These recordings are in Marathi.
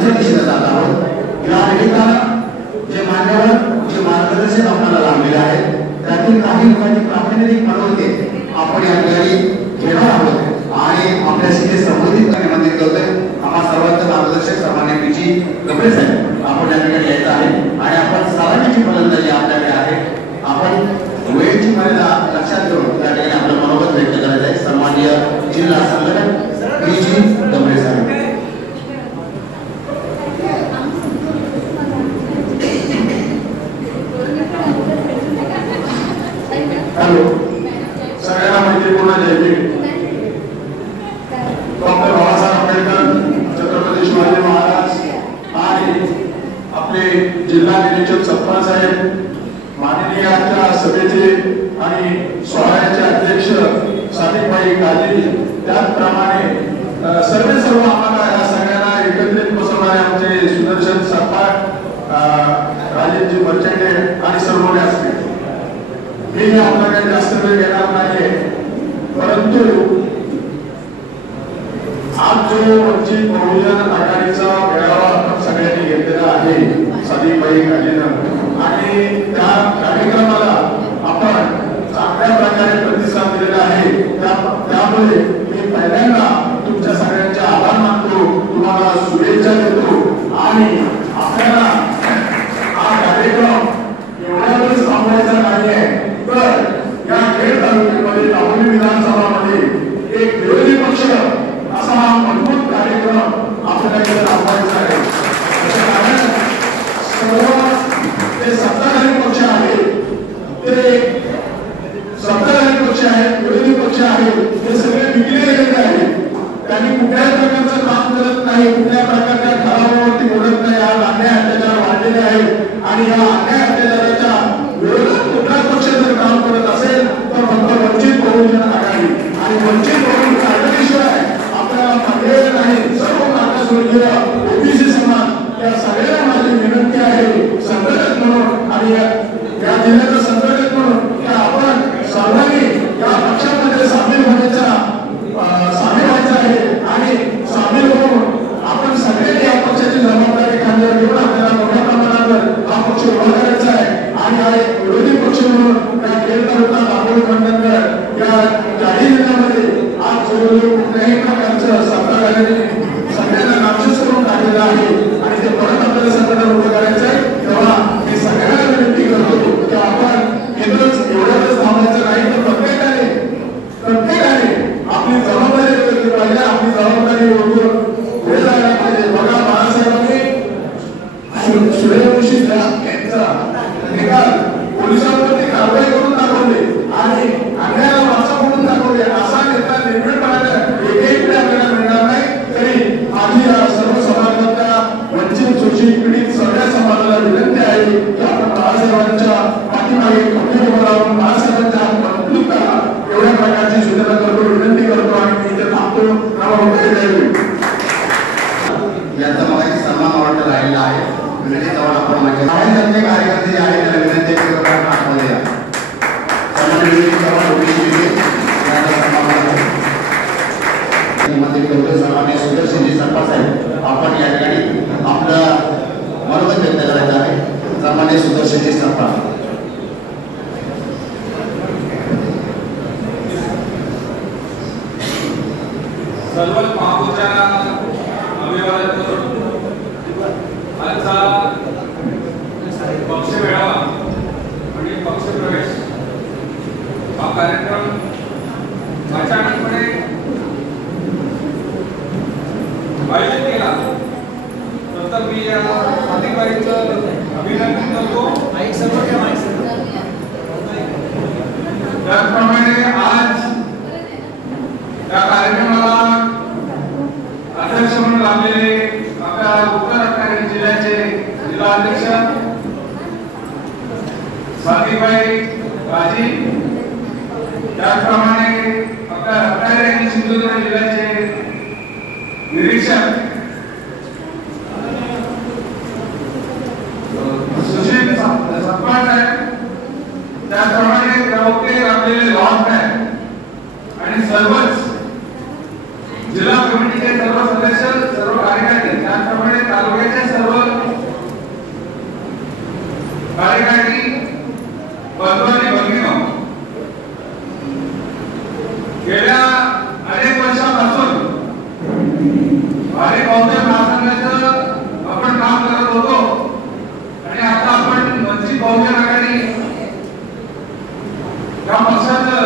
पुढच्या दिशेने जात आहोत. या निमित्तानं जे मान्यवर जे मार्गदर्शक आपल्याला लाभलेले आहेत त्यातील काही लोकांची प्रातिनिधिक मनोगते आपण या ठिकाणी घेणार आहोत आणि आपल्याशी ते संबोधित करण्यामध्ये करतोय. आम्हा सर्वांचं मार्गदर्शक सामान्य पीजी गबरे साहेब आपण या ठिकाणी यायचं आहे आणि आपण सालामीची फलंदाजी आपल्याकडे आहे. आपण वेळेची मर्यादा लक्षात घेऊन या ठिकाणी आपलं मनोगत व्यक्त करायचं आहे. सन्माननीय जिल्हा संघटक पीजी गबरे साहेब. हॅलो, सगळ्यांना मैत्रीपूर्ण जय भीम. डॉक्टर बाबासाहेब आंबेडकर, छत्रपती शिवाजी महाराज आणि आपले जिल्हा निरीक्षक सत्पाल साहेब, माननीय आमच्या सभेचे आणि सोहळ्याचे अध्यक्ष सादिकभाई काजी, त्याचप्रमाणे सर्व आम्हाला या सगळ्यांना एकत्रित बसवणारे आमचे सुदर्शन सत्पाल, राजेशजी मर्चंडे आणि सर्व असतील. मी आपल्याकडे जास्त वेळ घेणार नाहीये, परंतु आज जो वंचित बहुजन आघाडीचा मेळावा आपण सगळ्यांनी घेतलेला आहे सादिकभाई काजीनं आणि त्या कार्यक्रमाला आपण चांगल्या प्रकारे प्रतिसाद दिलेला आहे. त्यामुळे मी पहिल्यांदा तुमच्या सगळ्यांचे आभार मानतो, तुम्हाला शुभेच्छा देतो आणि आपल्याला हा कार्यक्रम एवढ्या वेळेस थांबवायचा नाहीये. तर या खेड तालुक्यामध्ये दापोली विधानसभामध्ये एक विरोधी पक्ष असा हा मजबूत कार्यक्रम आपल्याकडे राबवायचा आहे. सर्व ते सत्ताधारी पक्ष आहेत, ते सत्ताधारी पक्ष आहेत, विरोधी पक्ष आहेत, हे सगळे विकले गेलेले आहेत. त्यांनी कुठल्याही प्रकारचं काम करत नाही, कुठल्या प्रकारच्या ठरावावरती बोलत नाही. आज अन्याय अत्याचार वाढलेले आहेत आणि या अन्याय अत्याचाराच्या विरोधात कुठलाच पक्ष जर काम करत असेल तर फक्त वंचित बहुजन आघाडी आणि वंचित बहुजन आघाडीशिवाय आपल्याला पर्याय नाही. सर्व मागासवर्गीय ओबीसी समाज या सगळ्यांना माझी विनंती आहे संघटक म्हणून आणि या जिल्ह्याचं संघटक म्हणून की आपण सर्वांनी या पक्षामध्ये सामील व्हायचं आहे आणि सामील होऊन आपण सगळ्यांनी या पक्षाची जबाबदारी खांद्यावर घेऊन आपल्याला मोठ्या प्रमाणावर हा पक्ष उभा करायचा आहे. आणि हा एक विरोधी पक्ष म्हणून या खेड तालुका दापोली मंडळ या चारही जिल्ह्यामध्ये आज कुठल्याही प्रकारचं सत्ताधाऱ्यांनी सगळ्यांना नामशेष करून टाकलेलं आहे आणि ते परत आपल्याला संघटन उभं करायचं आहे. तेव्हा मी सगळ्यांना विनंती करतो की आपण इथंच एवढ्याच थांबायचं नाही, तर प्रत्येकाने आपली जबाबदारी घेतली पाहिजे. आपली जबाबदारी ओळखून पुढे जायला पाहिजे. बघा, बाळासाहेबांनी सूर्यवंशी यांचा निकाल पोलिसांवरती कारवाई करून दाखवले आणि अन्यायाला वाचा म्हणून दाखवले. असा नेता निर्भीडपणाने एकही पिढी आपल्याला मिळणार नाही. तरी माझी सर्व समाजातल्या वंचित शोषित पीडित सगळ्या समाजाला विनंती आहे की आपण बाळासाहेबांच्या पाठीमागे खंबीर उभं राहून बाळासाहेबांच्या मजबूत करा. एवढ्या प्रकारची सूचना करतो, विनंती करतो आणि मी इथे थांबतो. याचा मला सन्मान वाटत राहिलेला आहे. विनंती जवळ आपण म्हणजे जनते कार्यकर्ते जे आहेत त्याला विनंती आतमध्ये या सन्माननीय सुदर्शनजी सत्पाल साहेब आपण या ठिकाणी आपलं मनोगत व्यक्त करायचं आहे. सन्माननीय सुदर्शनजी सत्पाल. सर्व महापुरुषांना अभिवादन करून आजचा पक्ष मेळावा आणि पक्ष प्रवेश हा कार्यक्रम अचानकपणे आयोजित केला. तर मी या अधिकाऱ्यांचं अभिनंदन करतो. त्याचप्रमाणे आज या कार्यक्रमाला अध्यक्ष म्हणून लाभलेले आपल्या उत्तर रत्नागिरी जिल्ह्याचे जिल्हाध्यक्ष सादिकभाई काजी, त्याचप्रमाणे आपल्या रत्नागिरी आणि सिंधुदुर्ग जिल्ह्याचे निरीक्षक सुशील सत्पाल साहेब, त्याचप्रमाणे प्रवक्ते राबलेले लॉर्डमॅन आणि सर्वच जिल्हा कमिटीचे सर्व सदस्य, सर्व कार्यकर्ते, त्याचप्रमाणे तालुका गेल्या अनेक वर्षापासून भारतीय बहुजन महासंघाचं आपण काम करत होतो आणि आता आपण वंचित बहुजन आघाडी या पक्षाचं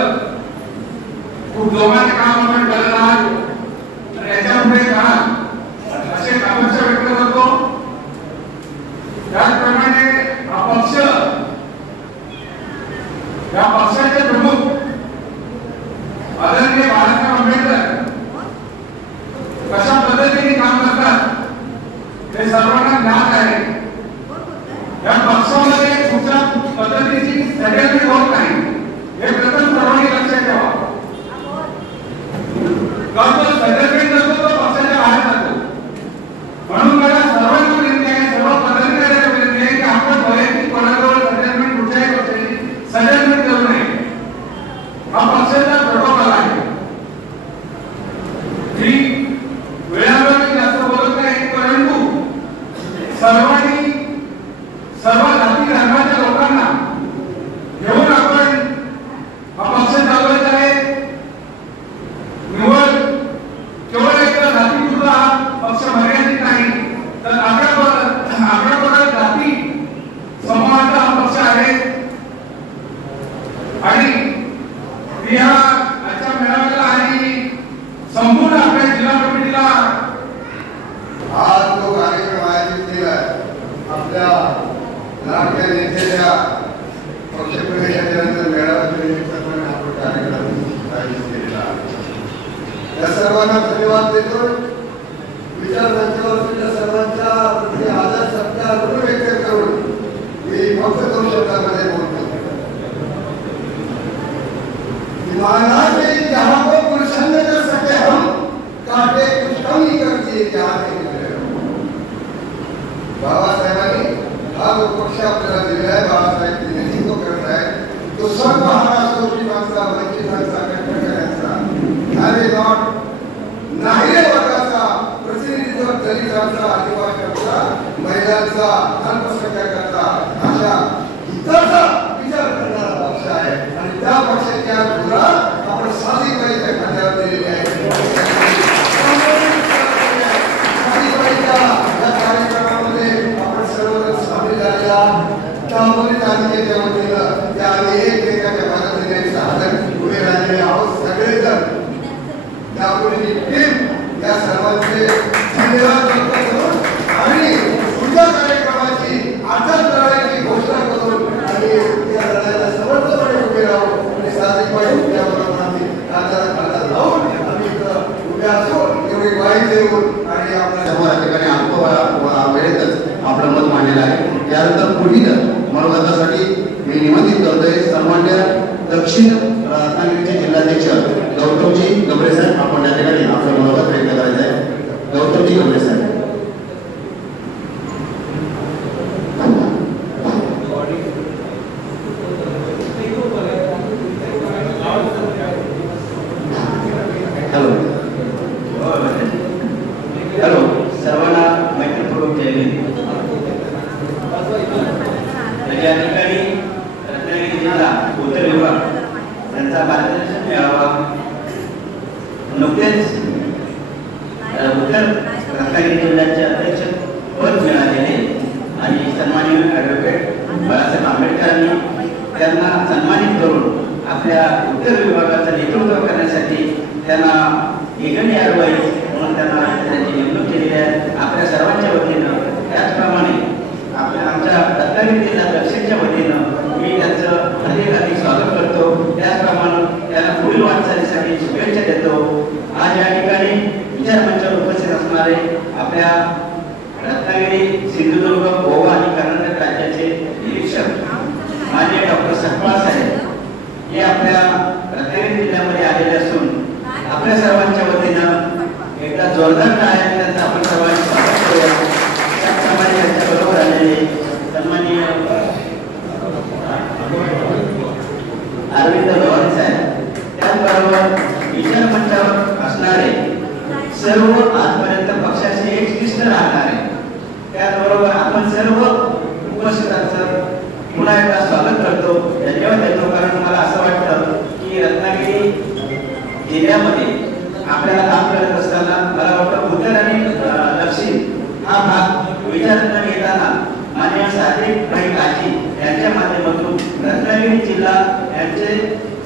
खूप जोमाने काम आपण करत आहात आणि याच्यापुढे काळात असे अपेक्षा व्यक्त करतो. त्याचप्रमाणे हा पक्ष या पक्षाचे प्रमुख आदरणीय बाळासाहेब आंबेडकर कशा पद्धतीने काम करतात हे सर्वांना ज्ञात आहे. या पक्षामध्ये कुठल्या पद्धतीची सगळ्यांनी होत नाही हे प्रथम सर्वांनी लक्षात ठेवा. जो सगळ्यांनी करतो तो पक्षाच्या बाहेर जातो. म्हणून मला सर्वांना विनंती आहे, सर्व पदाधिकाऱ्यांना विनंती आहे की आपण वैयक्तिक कोणाजवळ सगळ्यांनी कुठल्याही पक्षाची सगळ्यांनी करू नये. हा पक्षाचा प्रोटोकॉल आहे. मी वेळावर जास्त बोलत नाही, परंतु सर्वांनी सर्व जाती धर्माच्या लोकांना घेऊन आपण हा पक्ष चालवायचा आहे. निवड केवळ एक जातीपुरता हा पक्ष मर्यादित नाही, तर आकड्यावर जाती समूहाचा हा पक्ष आहे. आणि या आजच्या मेळाव्याला आणि संपूर्ण आपल्या जिल्हा कमिटीला आज जो कार्यक्रम आयोजित केला आपल्या लाडक्या नेत्याच्या पक्षप्रवेशाच्या नंतर मेळाव्याच्या निमित्ताने आपण कार्यक्रम आयोजित केलेला. या सर्वांना धन्यवाद देतो. विचार मंचावरच्या सर्वांचा आदर सत्कार व्यक्त करून मी फक्त 2 शब्दांमध्ये बोलतो. महाराज ने जहाँ को प्रसन्न कर सके हम काटे कुछ कम ही कर दिए जहाँ से बाबासाहेबांनी हा जो पक्ष आपल्याला दिलेला आहे, बाबासाहेब नेतृत्व करत आहे, तो सर्व महाराष्ट्राची माणसा वंचित माणसा कष्टकऱ्यांचा अरे नॉट नाहीरे वर्गाचा प्रतिनिधित्व दलितांचा आदिवासींचा महिलांचा अल्पसंख्याकांचा अशा इतरचा विचार करणारा पक्ष आहे. आणि त्या पक्षाच्या धोरणात आपण साधीबाईच्या खात्यावर दिलेले आहे. साधीबाईच्या या कार्यक्रमामध्ये आपण सर्वजण सामील झालेला त्यामुळे तालुक्याच्या वतीनं त्या आम्ही एकमेकाच्या मदतीने साधन उभे राहिलेले आहोत सगळेजण. त्यामुळे ही टीम या सर्वांचे धन्यवाद व्यक्त करून आणि पुढच्या कार्यक्रमाची आजच लढाईची घोषणा करून आणि या लढाईला समर्थपणे उभे राहू आणि साधीबाई उभ्याबरोबर आम्ही खांद्याला लावून आम्ही उभ्या असू एवढी ग्वाही देऊन आणि आपल्या समोर ठिकाणी अल्प वेळेतच आपलं मत मांडलेलं आहे. त्यानंतर पुढील मनोगतासाठी मी निमंत्रित करतोय सन्माननीय दक्षिण रत्नागिरीचे जिल्हाध्यक्ष गौतमजी गबरे साहेब. आपण त्या ठिकाणी आपलं मनोगत व्यक्त करायचं आहे. गौतमजी गबरे साहेब. हॅलो, सर्वांना मैत्रीपूर्वक जय हिंद. या ठिकाणी रत्नागिरी जिल्हा उत्तर विभाग यांचा मार्गदर्शन मिळावा. नुकतेच उत्तर रत्नागिरी जिल्ह्याचे अध्यक्ष पद मिळालेले आणि सन्माननीय ॲडव्होकेट बाळासाहेब आंबेडकरांनी त्यांना सन्मानित करून आपल्या उत्तर विभागाचं नेतृत्व करण्यासाठी त्यांना एगणी ॲडवाईज म्हणून त्यांना त्यांची नेमणूक केलेली आहे आपल्या सर्वांच्या वतीनं. त्याचप्रमाणे आमच्या रत्नागिरी जिल्हा दक्षिणच्या वतीनं मी त्यांचं अधिक स्वागत करतो. त्याचप्रमाणे त्यांना पुढील वाटचालीसाठी शुभेच्छा देतो. आज या ठिकाणी विचार मंचावर उपस्थित असणारे आपल्या रत्नागिरी, सिंधुदुर्ग, गोवा आणि कर्नाटक राज्याचे निरीक्षक माननीय डॉक्टर सकपाळ साहेब हे आपल्या रत्नागिरी जिल्ह्यामध्ये आलेले असून आपल्या सर्वांच्या वतीनं एकदा जोरदार टाळ्यांनी त्यांचं आपण सर्वांनी स्वागत करूया. त्याचप्रमाणे त्यांच्याबरोबर आलेले सन्माननीय अरविंद गवारी साहेब, त्याचबरोबर विचार मंचावर असणारे सर्व आजपर्यंत पक्षाचे एकनिष्ठ राहणारे, त्याचबरोबर आपण सर्व उपस्थितांचं पुन्हा एकदा स्वागत करतो, धन्यवाद देतो. कारण मला असं वाटतं की रत्नागिरी जिल्ह्यामध्ये आपल्याला काम करत असताना मला वाटतं उत्तर आणि दक्षिण हा भाग विचारात घेताना माननीय सादिक भाई काजी यांच्या माध्यमातून रत्नागिरी जिल्हा यांचे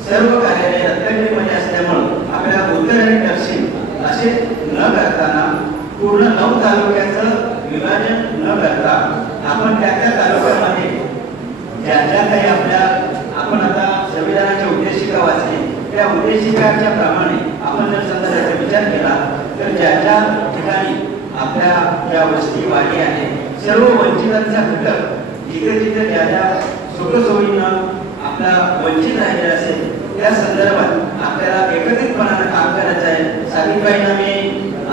सर्व कार्यालय रत्नागिरीमध्ये असल्यामुळे आपल्याला उत्तर आणि दक्षिण असे न करताना पूर्ण 9 तालुक्याचं विभाजन न करता आपण त्या तालुक्यामध्ये ज्या काही आपल्या आपण आता संविधानाच्या उद्देशिका वाचली त्या उद्देशिकाच्या प्रमाणे आपण जर समजा त्याचा विचार केला तर ज्या ठिकाणी आपल्या ज्या वस्ती वाडी आहे सर्व वंचितांचा घटक जिथे जिथे ज्या सुखसोयीनं आपला वंचित राहिलेला असेल त्या संदर्भात आपल्याला एकत्रितपणानं काम करायचं आहे. सादिकबाईंना मी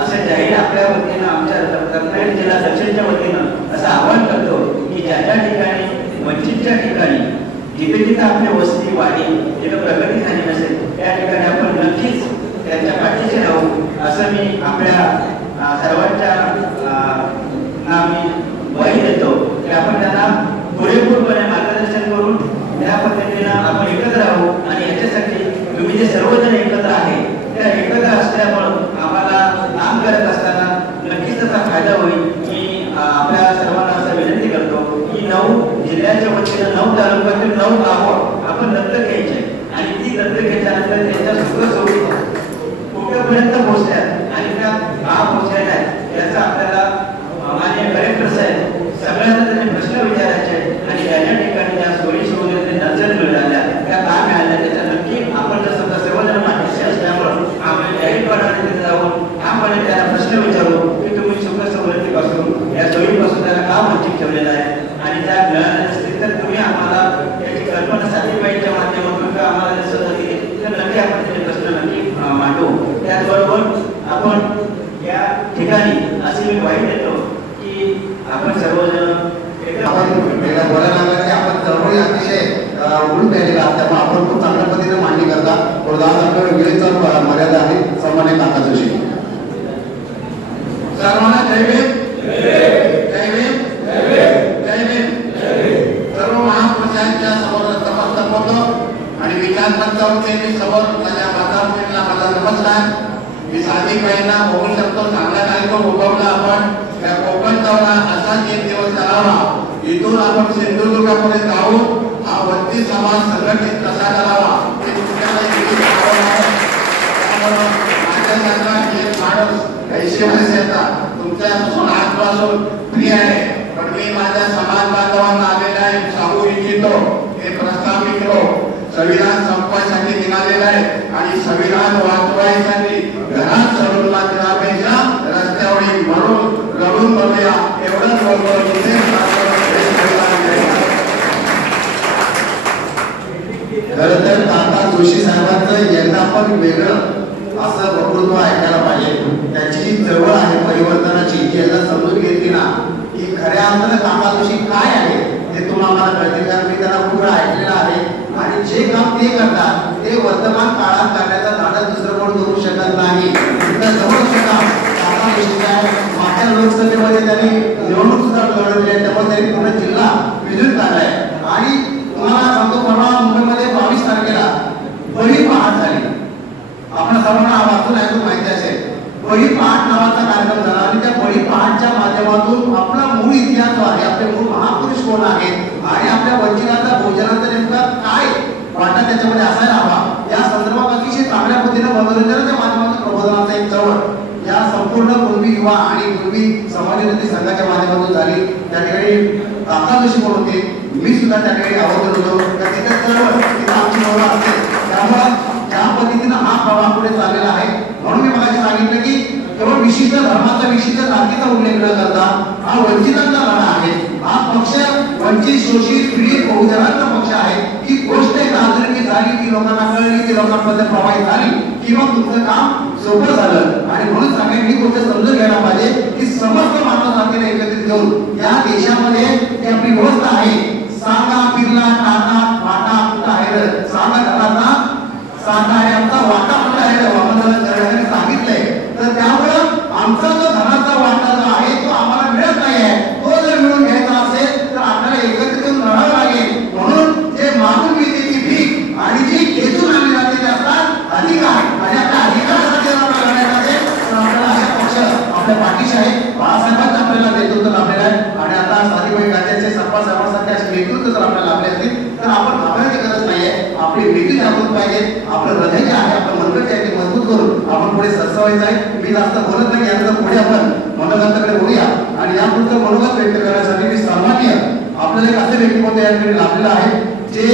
असं जाहीर आपल्या वतीनं आमच्या रत्नागिरी जिल्हा दक्षिणच्या वतीनं असं आवाहन करतो की ज्या ठिकाणी वंचितच्या ठिकाणी जिथे जिथे आपली वस्ती वाढी जिथे प्रगती झाली नसेल त्या ठिकाणी आपण नक्कीच त्यांच्या पाठीशी राहू असं मी आपल्या सर्वांच्या मी ग्वाही देतो की आपण त्यांना पुरेपूरपणे मार्गदर्शन करून त्या पद्धतीनं आपण एकत्र राहू आणि याच्यासाठी तुम्ही जे सर्वजण एकत्र आहे त्या एकत्र असल्यामुळे आम्हाला काम करत असताना नक्कीच त्याचा फायदा होईल. मी आपल्या सर्वांना असं विनंती करतो की 9 जिल्ह्याच्या वतीनं 9 तालुक्यातील 9 गावं आपण दत्तक घ्यायचे आणि ती दत्तक घेतल्यानंतर त्यांच्या सुखसोयी कुठेपर्यंत पोहोचल्या आणि त्या गाव पोहोचलेल्या आहेत याचा आपल्याला माननीय कलेक्टर साहेब सगळ्यांना त्यांनी प्रश्न विचारायचे आणि ज्या ठिकाणी ज्या सोयी सुविधा नजर मिळाल्या त्या काय मिळाल्या त्याच्या नक्की आपण जर समजा सर्वजण माहिती असल्यामुळं आपण जाहीरपणाने तिथे जाऊन आपण त्यांना प्रश्न विचारू की तुम्ही सुख सवलतीपासून या सोयीपासून त्याला का वंचित ठेवलेला आहे आणि त्या मिळाल्या नसतील तर तुम्ही आम्हाला याची कल्पना सादिकबाईंच्या माध्यमातून किंवा आम्हाला जर सल्ला दिली तर नक्की आपण त्याचे प्रश्न नक्की मांडू. त्याचबरोबर आपण या ठिकाणी असे मी ग्वाही देतो की आपण सर्वजण आपण चळवळी अतिशय उलट पेलेला त्यामुळे आपण खूप चांगल्या पद्धतीने मांडणी करता. वेळेचा मर्यादा आहे. सन्मान्य काका जोशी सर्वांना जय भीम जय भीम जय भीम. सर्व महापुरुषांच्या समोर नमस्कार करतो आणि विज्ञान मंचावरती मी समोर माझ्या मातामुलींना माझा नमस्कार. मी सादिकबाईंना बघू शकतो चांगला कार्यक्रम उभवला आपण त्या कोकण दौरा असाच एक दिवस करावा. इथून आपण सिंधुदुर्गापर्यंत जाऊन हा वंचित समाज संघटित कसा करावा हे माझ्यासारखा एक माणूस 80 वर्ष येतात तुमच्यापासून आजपासून फ्री आहे पण मी माझ्या समाज बांधवांना आलेला आहे सांगू इच्छितो हे प्रस्ताव मिळतो. संविधान संपवायसाठी निघालेला आहे आणि संविधान वाचवायसाठी घरात चढून त्यापेक्षा रस्त्यावर म्हणून लढून बघूया एवढंच बोलतो. खरं तर काका जोशी साहेबांचं यंदा पण वेगळं असं वक्तृत्व ऐकायला पाहिजे. त्याची जी चळवळ आहे परिवर्तनाची ती याला समजून घेतली ना की खऱ्या अर्थानं काका जोशी काय आहे हे तुम्हाला कळते. कारण मी त्यांना खूप ऐकलेलं आहे आणि जे काम ते करतात ते वर्तमान काळात करण्याचा धाडस दुसरं कोण करू शकत नाही. जवळ सुद्धा काका जोशी मागच्या लोकसभेमध्ये त्यांनी निवडणूक सुद्धा लढवली आहे त्यामुळे त्यांनी पूर्ण जिल्हा विजून काढलाय. आणि तुम्हाला सांगतो परवा मुंबईमध्ये 22 तारखेला बळी पहाट झाली. आपण सर्वांना वाचून ऐकून माहिती असेल. बळी पहाट नावाचा कार्यक्रम झाला आणि त्या बळी पहाटच्या माध्यमातून आपला मूळ इतिहास जो आहे आपले मूळ महापुरुष कोण आहेत आणि आपल्या वंचिताचा भोजनाचा नेमका काय वाटा त्याच्यामध्ये असायला हवा या संदर्भात अतिशय चांगल्या पद्धतीने मनोरंजनाच्या माध्यमातून प्रबोधनाचा एक चळवळ या संपूर्ण कुणबी युवा आणि कुणबी समाजोन्नती संघाच्या माध्यमातून झाली. त्या ठिकाणी काका जोशी कोण होते मी सुद्धा त्या ठिकाणी आवर्जून होतो. त्या तिथे चळवळ तिथे आमची नोंद असते त्यामुळे ज्या पद्धतीनं हा प्रवाह पुढे चाललेला आहे म्हणून मी मगाशी सांगितलं की केवळ विशिष्ट धर्माचा विशिष्ट जातीचा उल्लेख न करता हा वंचितांचा लढा आहे. हा पक्ष वंचित शोषित पीडित बहुजनांचा पक्ष आहे. ही गोष्ट नागरिकी झाली ती लोकांना कळली ती लोकांपर्यंत प्रवाहित झाली किंवा तुमचं काम सोपं झालं आणि म्हणून सांगायची ही गोष्ट समजून घ्यायला पाहिजे की समस्त मानव जातीला एकत्रित घेऊन या देशामध्ये जी आपली व्यवस्था आहे सांगा पिरला टाका वाटा कुठं आहे सांगा घराचा सांगा आहे आमचा वाटा कुठं आहे वामनदास जरड्याने सांगितलंय. तर त्यामुळं आमचा जो धनाचा वाटा जो आहे तो आम्हाला मिळत नाही आहे. तो जर मिळून घ्यायचा असेल तर आपल्याला एकत्रित येऊन लढावं लागेल. म्हणून जे मागून मिळते ती भीक आणि जी खेचून आणली जाते असतात अधिकार आणि आपल्या बळकट आहे ते मजबूत करून आपण पुढे सरसावायचं आहे. मी जास्त बोलत नाही, यानंतर पुढे आपण मनोगताकडे बोलूया. आणि यापुढचं मनोगत व्यक्त करण्यासाठी मी सन्माननीय आपल्याला एक असे व्यक्तिमत्व या ठिकाणी लाभलेलं आहे जे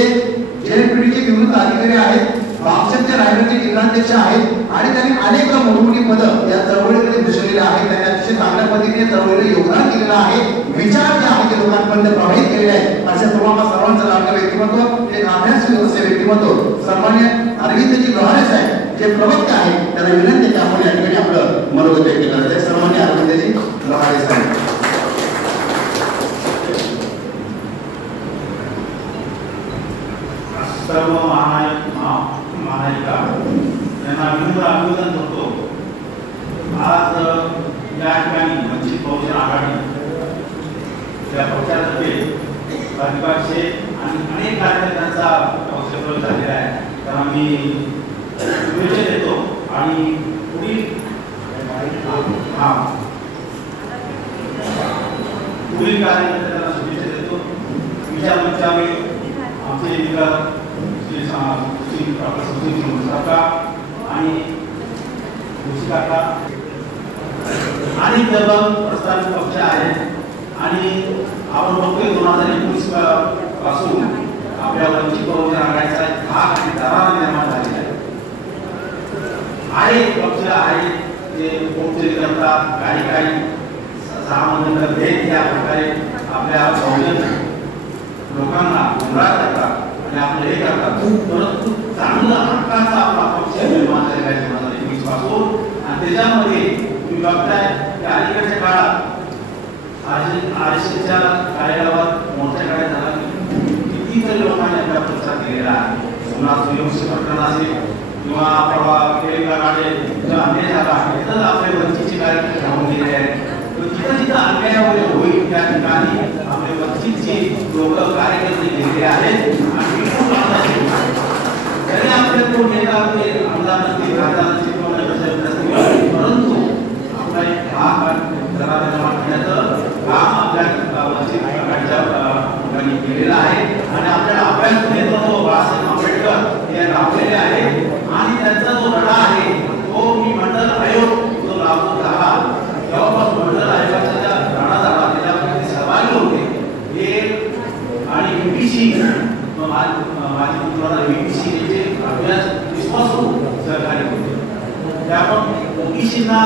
जेएनपीटीचे निवृत्त अधिकारी आहेत, बापशेच्या रायगडचे जिल्हाध्यक्ष आहेत आणि त्यांनी अनेक मोठमोठी पदं या चळवळीकडे भूषवलेली आहेत. त्यांनी अतिशय चांगल्या पद्धतीने चळवळीला योगदान दिलेलं आहे. विचार जे आहेत ते लोकांपर्यंत प्रभावित केलेले आहेत. अशा तुम्हाला सर्वांचं लाभलं व्यक्तिमत्व एक अभ्यास व्यवस्थे सन्मान्य अरविंदजी लोहारे साहेब जे प्रवक्ते आहेत त्यांना विनंती की आपण या ठिकाणी आपलं मनोगत व्यक्त करायचं आहे. सन्मान्य अरविंदजी लोहारे साहेब. सर्व महानायिका त्यांना विनम्र अभिवादन करतो. आज या ठिकाणी वंचित बहुजन आघाडी या पक्षातर्फे प्रतिपक्षे आणि अनेक कार्यकर्त्यांचा पक्षप्रवेश झालेला आहे. त्यांना मी शुभेच्छा देतो आणि पुढील कार्यकर्त्यांना शुभेच्छा देतो. विचार मंचावर आमचे निकाल आणि प्रस्तावित पक्ष आहेत आणि आपण बघतोय 2019 पासून आपल्या वंचित बहुजन आघाडीचा भाग आणि दरार निर्माण झालेला आहे. पक्ष आहे जे पोटचोरी करतात, काही सामान्य भेद या प्रकारे आपल्या बहुजन लोकांना गुमराह करतात आणि आपलं हे करतात. परंतु चांगला हक्काचा आपला पक्ष निर्माण झालेला आहे 2019 पासून. आणि त्याच्यामध्ये तुम्ही बघताय की अलीकडच्या काळात आरएसएसच्या कार्यालयावर मोर्चा काढण्यात झाला. कितीतरी लोकांनी आपला प्रतिसाद दिलेला आहे. सोमनाथ सूर्यवंशी प्रकरण असेल किंवा परवा केलेला काढे जो अन्याय झाला तिथं आपले वंचितचे कार्यक्रम घेऊन गेलेले आहेत. जिथं जिथं अन्याय वगैरे होईल त्या ठिकाणी आपले वंचितचे लोक कार्यकर्ते गेलेले आहेत आणि तरी आपले कोण नेता आपले आमदार नसतील, खासदार नसतील, कोण नसतील, परंतु आपला एक भाग जरा निर्माण करण्याचं काम आपल्या वंचित आघाडीच्या लोकांनी केलेलं आहे. आणि आपल्याला अभ्यास नेतृत्व बाळासाहेब आंबेडकर हे लाभलेले आहेत आणि त्यांचा जो लढा आहे तो मी मंडल आयोग जो लागू झाला तेव्हापासून मंडल आयोगाचा ज्या लढा झाला त्याच्यामध्ये सहभागी होते हे आणि यूपीसी माझी मित्रांना यूपीसी याचे अभ्यास विश्वासू सहकारी होते. त्यामुळे ओबीसीना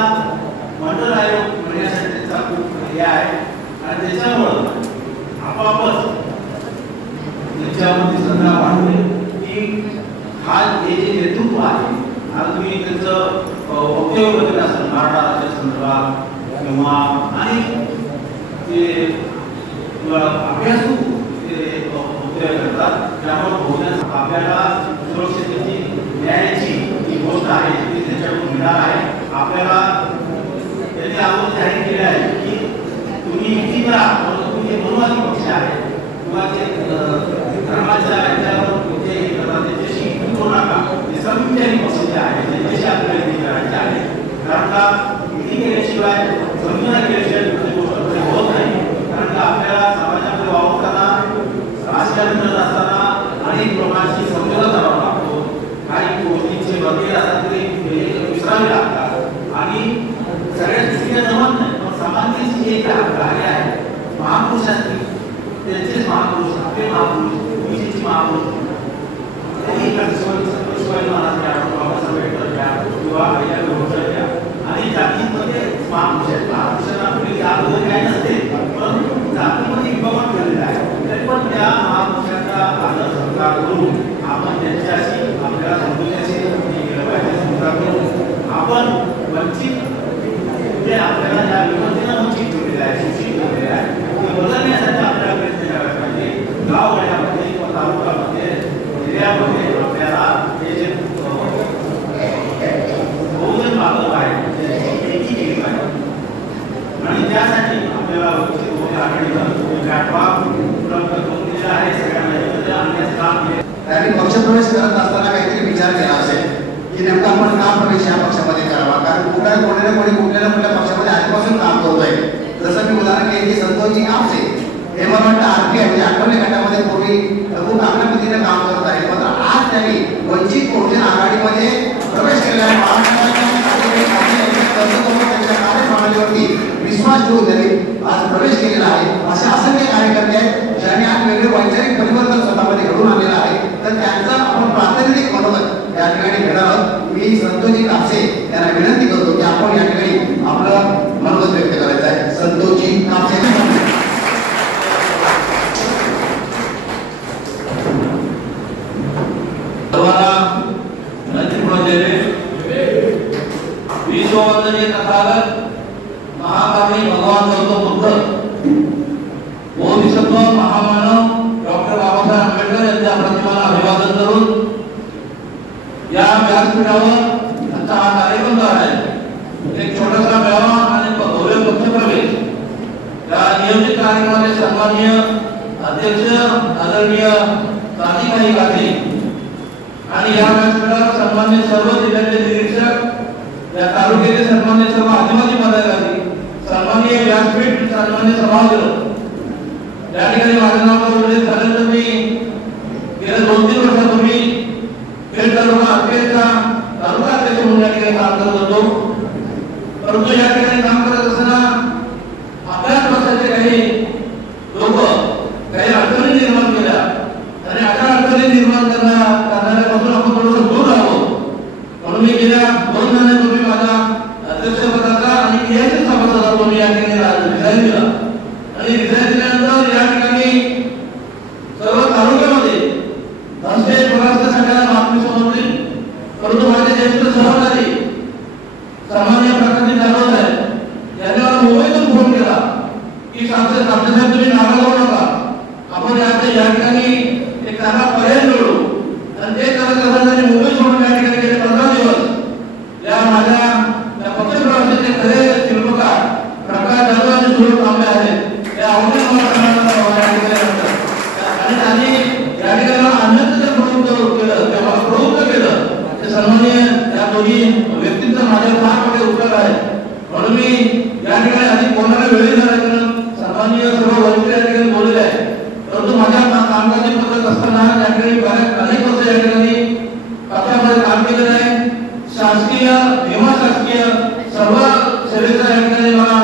मंडल आयोग मिळण्यासाठी त्याचा खूप हे आहे आणि त्याच्यामुळं आपापच त्याच्यामध्ये संधा वाढते की हा हे जे नेतृत्व आहे आज तुम्ही त्यांचं वक्तव्य वगैरे असेल मराठा संदर्भात किंवा आणि ते अभ्यासू वक्तव्य करतात. त्यामुळे बहुजन आपल्याला सुरक्षिततेची न्यायाची जी गोष्ट आहे ती त्याच्याकडून मिळणार आहे. आपल्याला त्यांनी आपण जाहीर केले आहे की तुम्ही युती करा, परंतु तुम्ही मनोवादी पक्ष आहे किंवा ते धर्माच्या याच्यावर ते त्याच्याशी करू नका. ते समविचारी पक्ष जे आहे त्यांच्याशी आपल्याला युती करायची आहे. कारण का युती केल्याशिवाय समजून केल्याशिवाय दुसरी गोष्ट होत नाही. कारण का आपल्याला समाजामध्ये वावरताना राजकारण करत असताना अनेक लोकांशी समजोता करावा लागतो. काही गोष्टींचे बदल असतात तरी विसरावे लागतात आणि सगळ्यात दुसरीला जमत नाही. पण समाजाची जे कार्य आहे महापुरुषांची त्यांचेच महापुरुष आपले महापुरुष ओबीसीचे महापुरुष किंवा आणि जातीमध्ये महापुरुषांना काय नसते परंतु जातीमध्ये विभागन केलेलं आहे. तरी पण त्या महापुरुषांचा आदर सत्कार करून आपण त्यांच्याशी आपल्याला समजूच्याशी केलं पाहिजे. सत्कार करून आपण वंचित जे आपल्याला ज्या विभागाने वंचित ठेवलेलं आहे शोषित ठेवलेलं आहे ते बदलण्यासाठी आपल्याला प्रयत्न करायला पाहिजे. गाववाड्यामध्ये किंवा तालुक्यामध्ये जिल्ह्यामध्ये आपल्याला हे जे बहुजन बांधव आहे त्याची केली पाहिजे आणि त्यासाठी आपल्याला वंचित बहुजन आघाडीचं प्लॅटफॉर्म उपलब्ध करून दिलेला आहे. सगळ्यांना एकत्र आणण्याचं काम केलं. त्यांनी पक्षप्रवेश करत असताना काहीतरी विचार केला असेल की नेमका आपण का प्रवेश या पक्षामध्ये करावा. कारण कुठल्या पक्षामध्ये आधीपासून काम करतोय. जसं मी उदाहरण घेतली संतोषजी आपसे हे मला वाटतं आरपीआय म्हणजे आठवले गटामध्ये पूर्वी खूप चांगल्या पद्धतीने काम करत आहे. मात्र आज त्यांनी वंचित बहुजन आघाडीमध्ये प्रवेश केला केलेला आहे. त्यांच्या कार्यप्रणालीवरती विश्वास ठेवून त्यांनी आज प्रवेश केलेला आहे. असे असंख्य कार्यकर्ते आहेत ज्यांनी आज वेगळे वैचारिक परिवर्तन स्वतःमध्ये घडून आणलेलं आहे. तर त्यांचं आपण प्रातिनिधिक मनोगत या ठिकाणी घेणार आहोत. मी संतोषजी कापसे यांना विनंती करतो की आपण या ठिकाणी आपलं मनोगत व्यक्त करायचं आहे. संतोषजी कापसे विश्ववंदनीय तथागत महाकावी भगवान गौतम बुद्ध बोधिसत्व महामानव डॉक्टर बाबासाहेब आंबेडकर यांच्या प्रतिमाला अभिवादन करून या व्यासपीठावर आजचा हा कार्यक्रम आहे. एक छोटासा मेळावा आणि भव्य पक्षप्रवेश या नियोजित कार्यक्रमाचे सन्माननीय अध्यक्ष आदरणीय प्राधिकारी गाठी आणि या व्यासपीठावर सन्माननीय सर्व जिल्ह्याचे निरीक्षक, या तालुक्याचे सन्माननीय सर्व आदिवासी पदाधिकारी, सन्माननीय व्यासपीठ, सन्माननीय सभागृह. या ठिकाणी माझं नाव उल्लेख झाल्यानंतर मी गेल्या 2-3 वर्षापूर्वी खेड तालुका अखेरचा तालुका अध्यक्ष म्हणून या ठिकाणी काम करत होतो. परंतु या ठिकाणी काम करत असताना आपल्याच पक्षाचे काही लोक काही अडचणी निर्माण केल्या आणि अशा अडचणी निर्माण करणाऱ्यापासून आपण थोडंसं दूर राहावं म्हणून मी गेल्या 2 महिन्यापूर्वी माझ्या अध्यक्षपदाचा आणि क्रियाशील सभासदाचा मी या ठिकाणी रिझाईन दिला आणि रिझाईन दिल्यानंतर या ठिकाणी सर्व तालुक्यामध्ये धनसे परास्त सगळ्या मागणी समजली. परंतु माझे ज्येष्ठ सहकारी सामान्य प्रकारचे जाधव साहेब यांनी मला मुंबईतून फोन केला की साहेब तुम्ही नाराज होऊ नका, आपण या ठिकाणी एक चांगला पर्याय निवडू. आणि ते करत असताना मुंबई सोडून या ठिकाणी गेले 15 दिवस या माझ्या पक्षप्रवेशाचे खरे शिल्पकार प्रकाश जाधव आणि सुरेश तांबे आहेत. त्या आवडीने आणि त्यांनी या ठिकाणी अन्यत्र प्रवृत्त केलं, तेव्हा प्रवृत्त केलं. ते सन्माननीय या दोन्ही व्यक्तींचा माझ्या फार मोठे उपकार आहे. म्हणून मी या ठिकाणी आधी कोणाला वेळ झाला सन्माननीय सर्व वरिष्ठ या ठिकाणी बोलले आहे. परंतु माझ्या कामकाजी पद्धत असताना या ठिकाणी अनेक वर्ष या ठिकाणी पक्षामध्ये काम केलेलं आहे. शासकीय शासकीय सर्व सेवेचा या ठिकाणी मला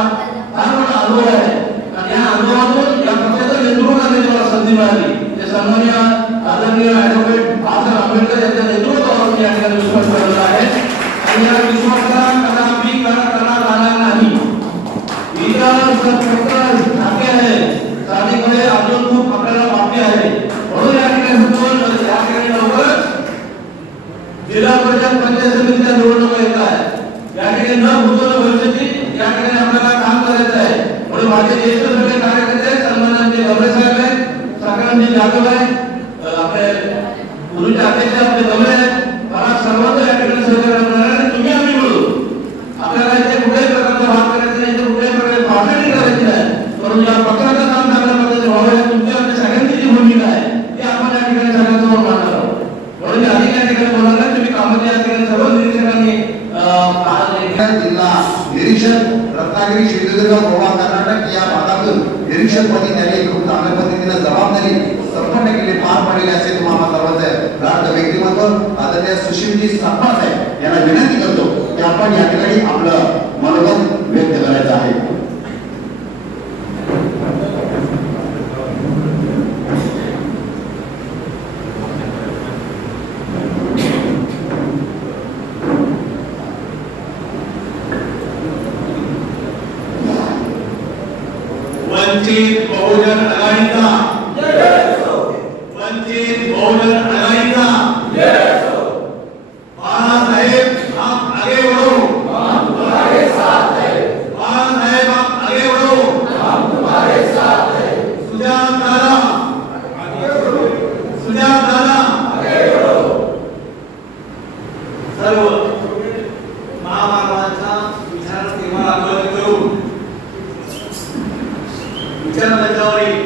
फार मोठा अनुभव आहे आणि या अनुभवातून या पक्षाचं नेतृत्व करण्याची मला संधी मिळाली. ते सन्माननीय आदरणीय ॲडव्होकेट बाबासाहेब आंबेडकर यांच्या नेतृत्वावर मी या ठिकाणी विश्वास ठेवलेला आहे आणि या विश्वासाला कदापि करणार राहणार नाही. ठाके आहे साधिकमध्ये अजून खूप आपल्याला बाकी आहे. म्हणून या ठिकाणी लवकरच जिल्हा परिषद पंचायत समितीच्या निवडणुका येत आहे. या ठिकाणी न भूतपूर्व भविष्याची या ठिकाणी आपल्याला काम करायचं आहे. म्हणून माझे ज्येष्ठ सगळे कार्यकर्ते सन्माननीय गवळे साहेब आहेत, संक्रांती जाधव आहे, आपले पूर्वीचे अध्यक्ष आपले गवळे आहेत. मला सर्वांना या ठिकाणी सहकार्य करणार आणि तुम्ही आम्ही मिळू. आपल्याला इथे कुठल्याही प्रकारचा भाग करायचा नाही, इथे कुठल्याही प्रकारे भाषणी करायची नाही. परंतु या पक्षाचं काम चांगल्या पद्धतीने व्हावं तुमच्या आमच्या सगळ्यांची जी भूमिका आहे ती आपण या ठिकाणी सगळ्यांसमोर मांडणार आहोत. म्हणून अधिक या ठिकाणी बोलणार तुम्ही कामाचे या ठिकाणी सर्व निरीक्षकांनी जिल्हा निरीक्षक रत्नागिरी, सिंधुदुर्ग, गोवा, कर्नाटक या भागातून निरीक्षकपदी त्यांनी खूप चांगल्या पद्धतीने जबाबदारी संपन्न केली, पार पाडली असे तुम्हाला सर्वांचे प्रार्थ व्यक्तिमत्व आदरणीय सुशीलजी सापा साहेब यांना विनंती करतो की आपण या ठिकाणी आपलं मनोगत व्यक्त करायचं आहे. वंचित बहुजन आघाडीचा वंचित बहुजन आघाडीचा बाळासाहेब आप आगे बढ़ो, हम तुम्हारे साथ हैं. बाळासाहेब आप आगे बढ़ो, हम तुम्हारे साथ हैं. सुजात दादा आगे बढ़ो, सुजात दादा आगे बढ़ो. सर्व महामानवांचा विचार तेव्हा अवलंब करून विचारमंचावरील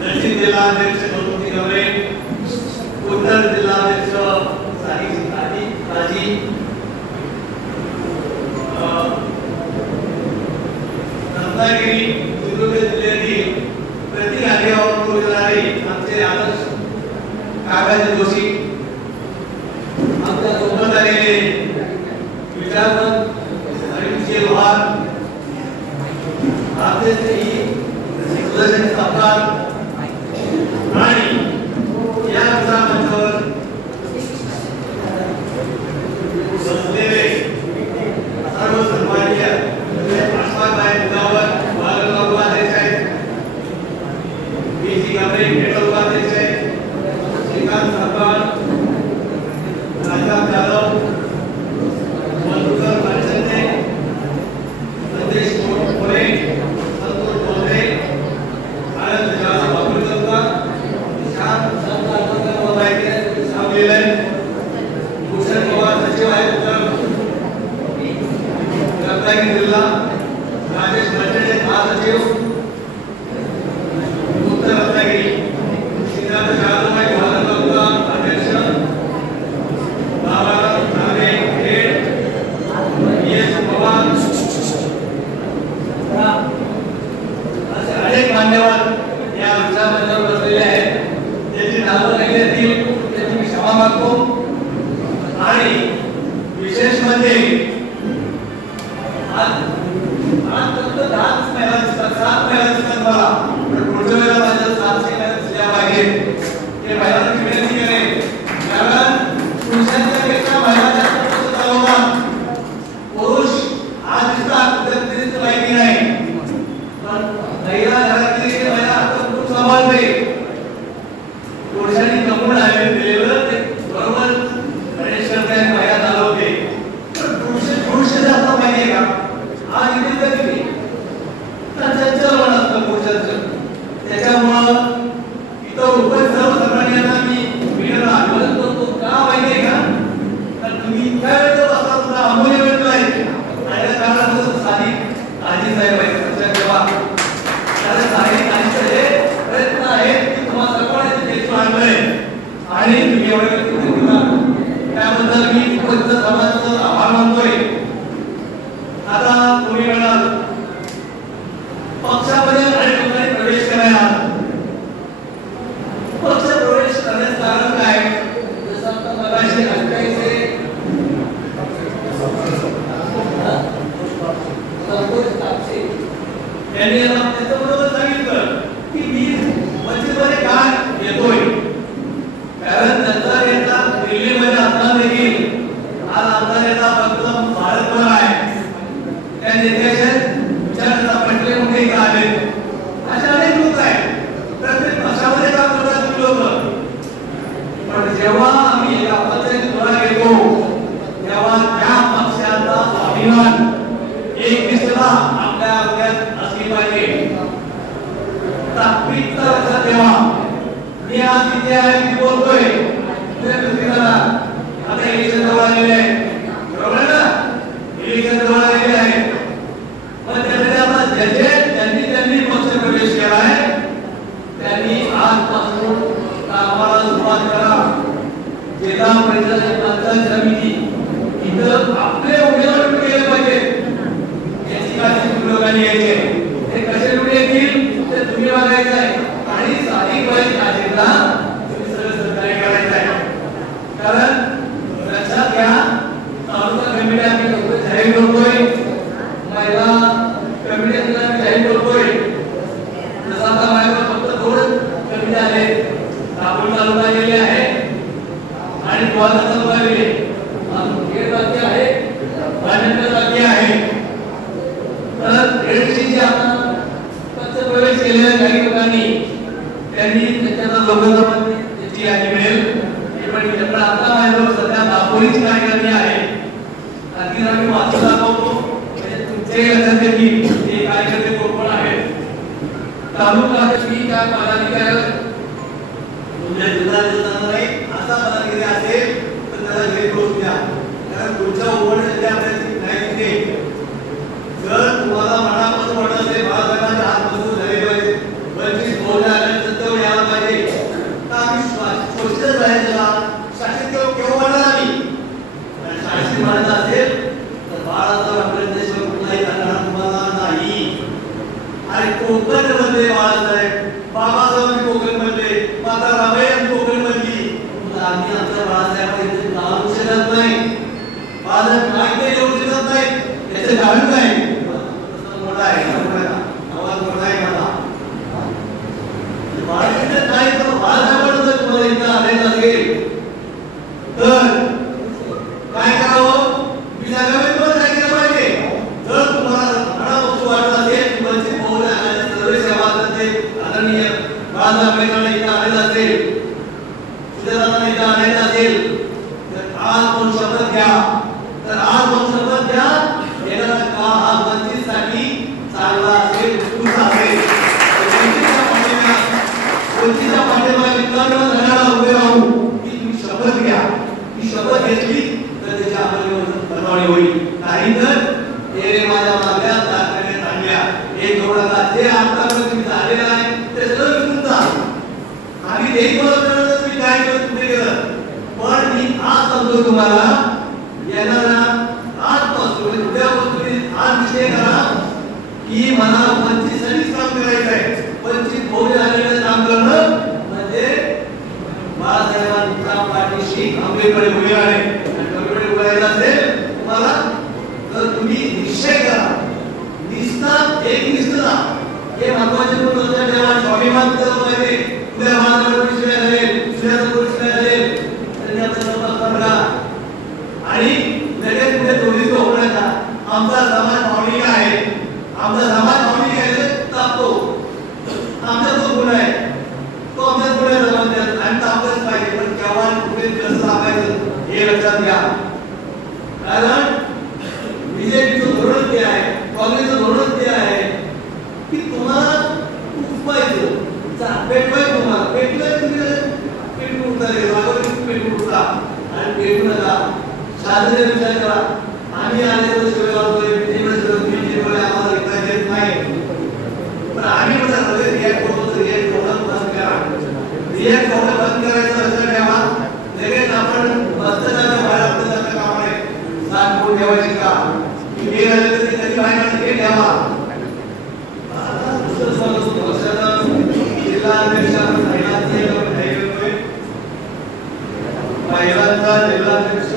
दक्षिण जिल्हाध्यक्ष गौतमजी गवळे, उत्तर जिल्हाध्यक्ष साई राजी, रत्नागिरी सिंधुदुर्ग जिल्ह्यातील प्रति राज्यावर बोलणारे आमचे आदर्श काकाजी जोशी, आमच्या सोबत आलेले बसलेले सर्व सन्माननीय आस्वाद मुलावर बालगृह अध्यक्ष आहेत, बीसी गावडे पेट्रोल अध्यक्ष आहेत, श्रीकांत सरकार, राजा जाधव, मधुकर पाचंदे, संदेश मोरे, संतोष बोलरे, आनंद जाधव बाबुलकर, श्याम संतानकर मोबाईल सामलेले, भूषण पवार सचिव आहेत रत्नागिरी जिल्हा, राजेश मंडळे महासचिव उत्तर रत्नागिरी, सिद्धार्थ जाधव आहे महानगरपालिका अध्यक्ष, बाबाराव ठाणे हेड, एस पवार, असे अनेक मान्यवर या विचारांवर बसलेले आहेत. त्याची नावं नाही येतील त्याची मी क्षमा मागतो. आणि विशेष म्हणजे आज फक्त 10 महिला दिसतात, 7 महिला दिसतात मला, पण पुढच्या वेळेला माझ्या 700 महिला दिसल्या पाहिजे. ते महिलांची विनंती करेल, कारण पुरुषांच्या पेक्षा महिला जास्त चालवतात. पुरुष आज दिसतात त्याची माहिती नाही, पण महिला घरातली महिला आता खूप सांभाळते. पुरुषांनी कमवून आलेलं दिलेलं ते बरोबर गणेश करते आणि महिला चालवते. पण पुरुष जास्त माहिती आहे का? आज इथे कधी त्यांचं मन असतं पुरुषांचं. त्याच्यामुळं इथं उपस्थित सर्वसामान्यांना मी विनंती आग्रह करतो, का माहिती आहे का? तर तुम्ही त्या वेळेस असता तुमचा अमूल्य वेळ आहे आणि त्या कारणापासून साधिक आजी साहेब आहेत लक्षात ठेवा. कारण साधिक आजीचे हे प्रयत्न आहेत की तुम्हाला सर्वांनी तेच मानलंय आणि तुम्ही एवढे त्याबद्दल मी उपस्थित सर्वांचं आभार मानतोय. आता तुम्ही म्हणाल पक्षामध्ये अनेक लोकांनी प्रवेश करायला, पक्ष प्रवेश करण्याचं कारण काय? जसं आता मगाशी अठ्ठावीसचे यांनी त्याचं बरोबर सांगितलं की मी वंचितमध्ये का येतोय, कारण त्यांचा नेता दिल्लीमध्ये असताना देखील आज आमचा नेता फक्त भारतभर आहे. त्या नेत्याचे विचारता पटले मोठे का आले, असे अनेक लोक आहेत. प्रत्येक पक्षामध्ये काम करतात ती लोक. पण जेव्हा आम्ही एका पक्षाची तुलना घेतो तेव्हा त्या पक्षाचा अभिमान एक दिसला आपल्या हृदयात असली पाहिजे. तात्विकता लक्षात ठेवा. मी आज तिथे आहे मी बोलतोय आता इलेक्शन जवळ आलेले आहे, बरोबर ना? इलेक्शन जवळ आलेले आहे. पण त्यामध्ये आता ज्यांनी पक्ष प्रवेश केला आहे त्यांनी आजपासून कामाला सुरुवात करा. जिल्हा परिषद पंचायत समिती इथं आपले उमेदवार निवडून गेले पाहिजे याची काळजी लोकांनी घ्यायची आहे. ते कसे निवडून येतील ते तुम्ही बघायचं आहे आणि साधिक वैध अजेंडा तुम्ही सगळं सहकार्य करायचं आहे. कारण लक्षात घ्या, तालुका कमिटी आम्ही जाहीर करतोय, महिला कमिटी आम्ही जाहीर करतोय. जसं आता माझ्यावर फक्त 2 कमिटी आले, राहुल तालुका गेले आहे आणि गोवा तालुका गेले, खेड बाकी आहे, भांडण बाकी आहे. तर खेडची जी आता पक्ष प्रवेश केलेल्या काही लोकांनी त्यांनी त्याच्या लोकांमध्ये त्याची यादी मिळेल. पण त्यांना आता माझ्याजवळ सध्या दापोलीची कार्यकारिणी आहे, आणखी आम्ही वाचून दाखवतो म्हणजे तुमच्याही लक्षात येईल ते कार्यकर्ते कोण आहेत. तालुका मी काय पदाधिकारी तुमच्या जिल्हा नाही असा पदाधिकारी असेल तर त्याला घरी पोहोचू द्या, कारण तुमच्या उघडण्यासाठी आपल्याला नाही तिथे. जर तुम्हाला मनापासून वाटत असेल बाळासाहेबांच्या हात मजबूत झाले पाहिजे, 25 बोलणे आल्यानंतर तेवढे यायला पाहिजे, तर आम्ही सोशल राहायचं शासित केव्हा म्हणणार आम्ही. आणि शासित म्हणायचं असेल तर बाळासाहेब आंबेडकर कुठलाही करणार तुम्हाला नाही. आणि कोकणमध्ये बाळासाहेब, बाबासाहेब कोकणमध्ये, माता रामाई कोकणमधली, आम्ही आमच्या बाळासाहेब नाव शकत नाही. बाळासाहेब काय ते येऊ शकत नाही याचं कारण काय? मोठा आहे आवाज मोठा आहे मला. बाळासाहेब काय तर बाळासाहेबांचं तुम्हाला इथं आलेलं असेल तर काय करावं? मी सांगावे तुम्हाला काय केलं पाहिजे. जर तुम्हाला मनापासून वाटत असेल की वंचित बहुजन आघाडीचे सर्व सभासद आदरणीय बाळासाहेब आंबेडकर इथं आलेला असेल, सुजाताताई इथं आलेला असेल, तर आज दोन शपथ घ्या. तर आज दोन शपथ घ्या. येणारा काळ हा वंचितसाठी चांगला असेल, उत्कृष्ट असेल. वंचितच्या पाठीमागे विद्वान धनाला उभे राहू की तुम्ही शपथ घ्या. ही शपथ घेतली तर त्याची अंमलबजावणी होईल. नाही तर हे माझ्या मागल्या दाखवण्यात आणल्या एक जोडाला जे आतापर्यंत तुम्ही झालेलं आहे ते सगळं विकून जा. आम्ही ते बोलत तुम्ही काय करत कुठे केलं. पण मी आज सांगतो तुम्हाला, येणारा आजपासून उद्यापासून तुम्ही आज निश्चय करा की मला वंचितसाठीच काम करायचं आहे. वंचित बहुजन आघाडीचं काम करणं म्हणजे बाळासाहेबांच्या पाठीशी आंबेडकर उभे राहणे. आंबेडकर उभे राहायचं असेल तुम्हाला तर तुम्ही निश्चय करा. निष्ठा एक निष्ठा हे महत्वाचे गुण लक्षात ठेवा. स्वाभिमान जर पाहिजे उद्या माझ्यावर विश्वास झालेल, दुसऱ्याचा विश्वास झालेल त्यांनी आपल्याला तपास करा. आणि लगेच पुढे दोन्ही होण्याचा आमचा समाज भावनिक आहे. आमचा समाज भावनिक आहे तापतो. आमचा जो गुण आहे तो आमच्या पुढे जबाबदार आणि तापलंच पाहिजे. पण केव्हा कुठे कसं तापायचं हे लक्षात घ्या. कारण बीजेपीचं धोरण ते आहे, काँग्रेसचं धोरण ते आहे की तुम्हाला उठवायचं, पेटवायचं. तुम्हाला पेटलं तुम्ही पेटून उठताय, पेटून उठता आणि पेटू नका. शास्त्रीय विचार करा. आम्ही आलेलो सेवा करतोय, आम्हाला विचार देत नाही. पण आम्ही म्हणतो रिॲक्ट होतो, रिॲक्ट होणं बंद करा. रिॲक्ट होणं बंद करायचं लक्षात ठेवा. लगेच आपण भ्रष्टाचाराच्या बाहेर आपलं जातं काम आहे. साठवून ठेवायची का हे झालं तर ते कधी बाहेर काढते हे ठेवा. जिल्हाध्यक्ष जिल्हाध्यक्ष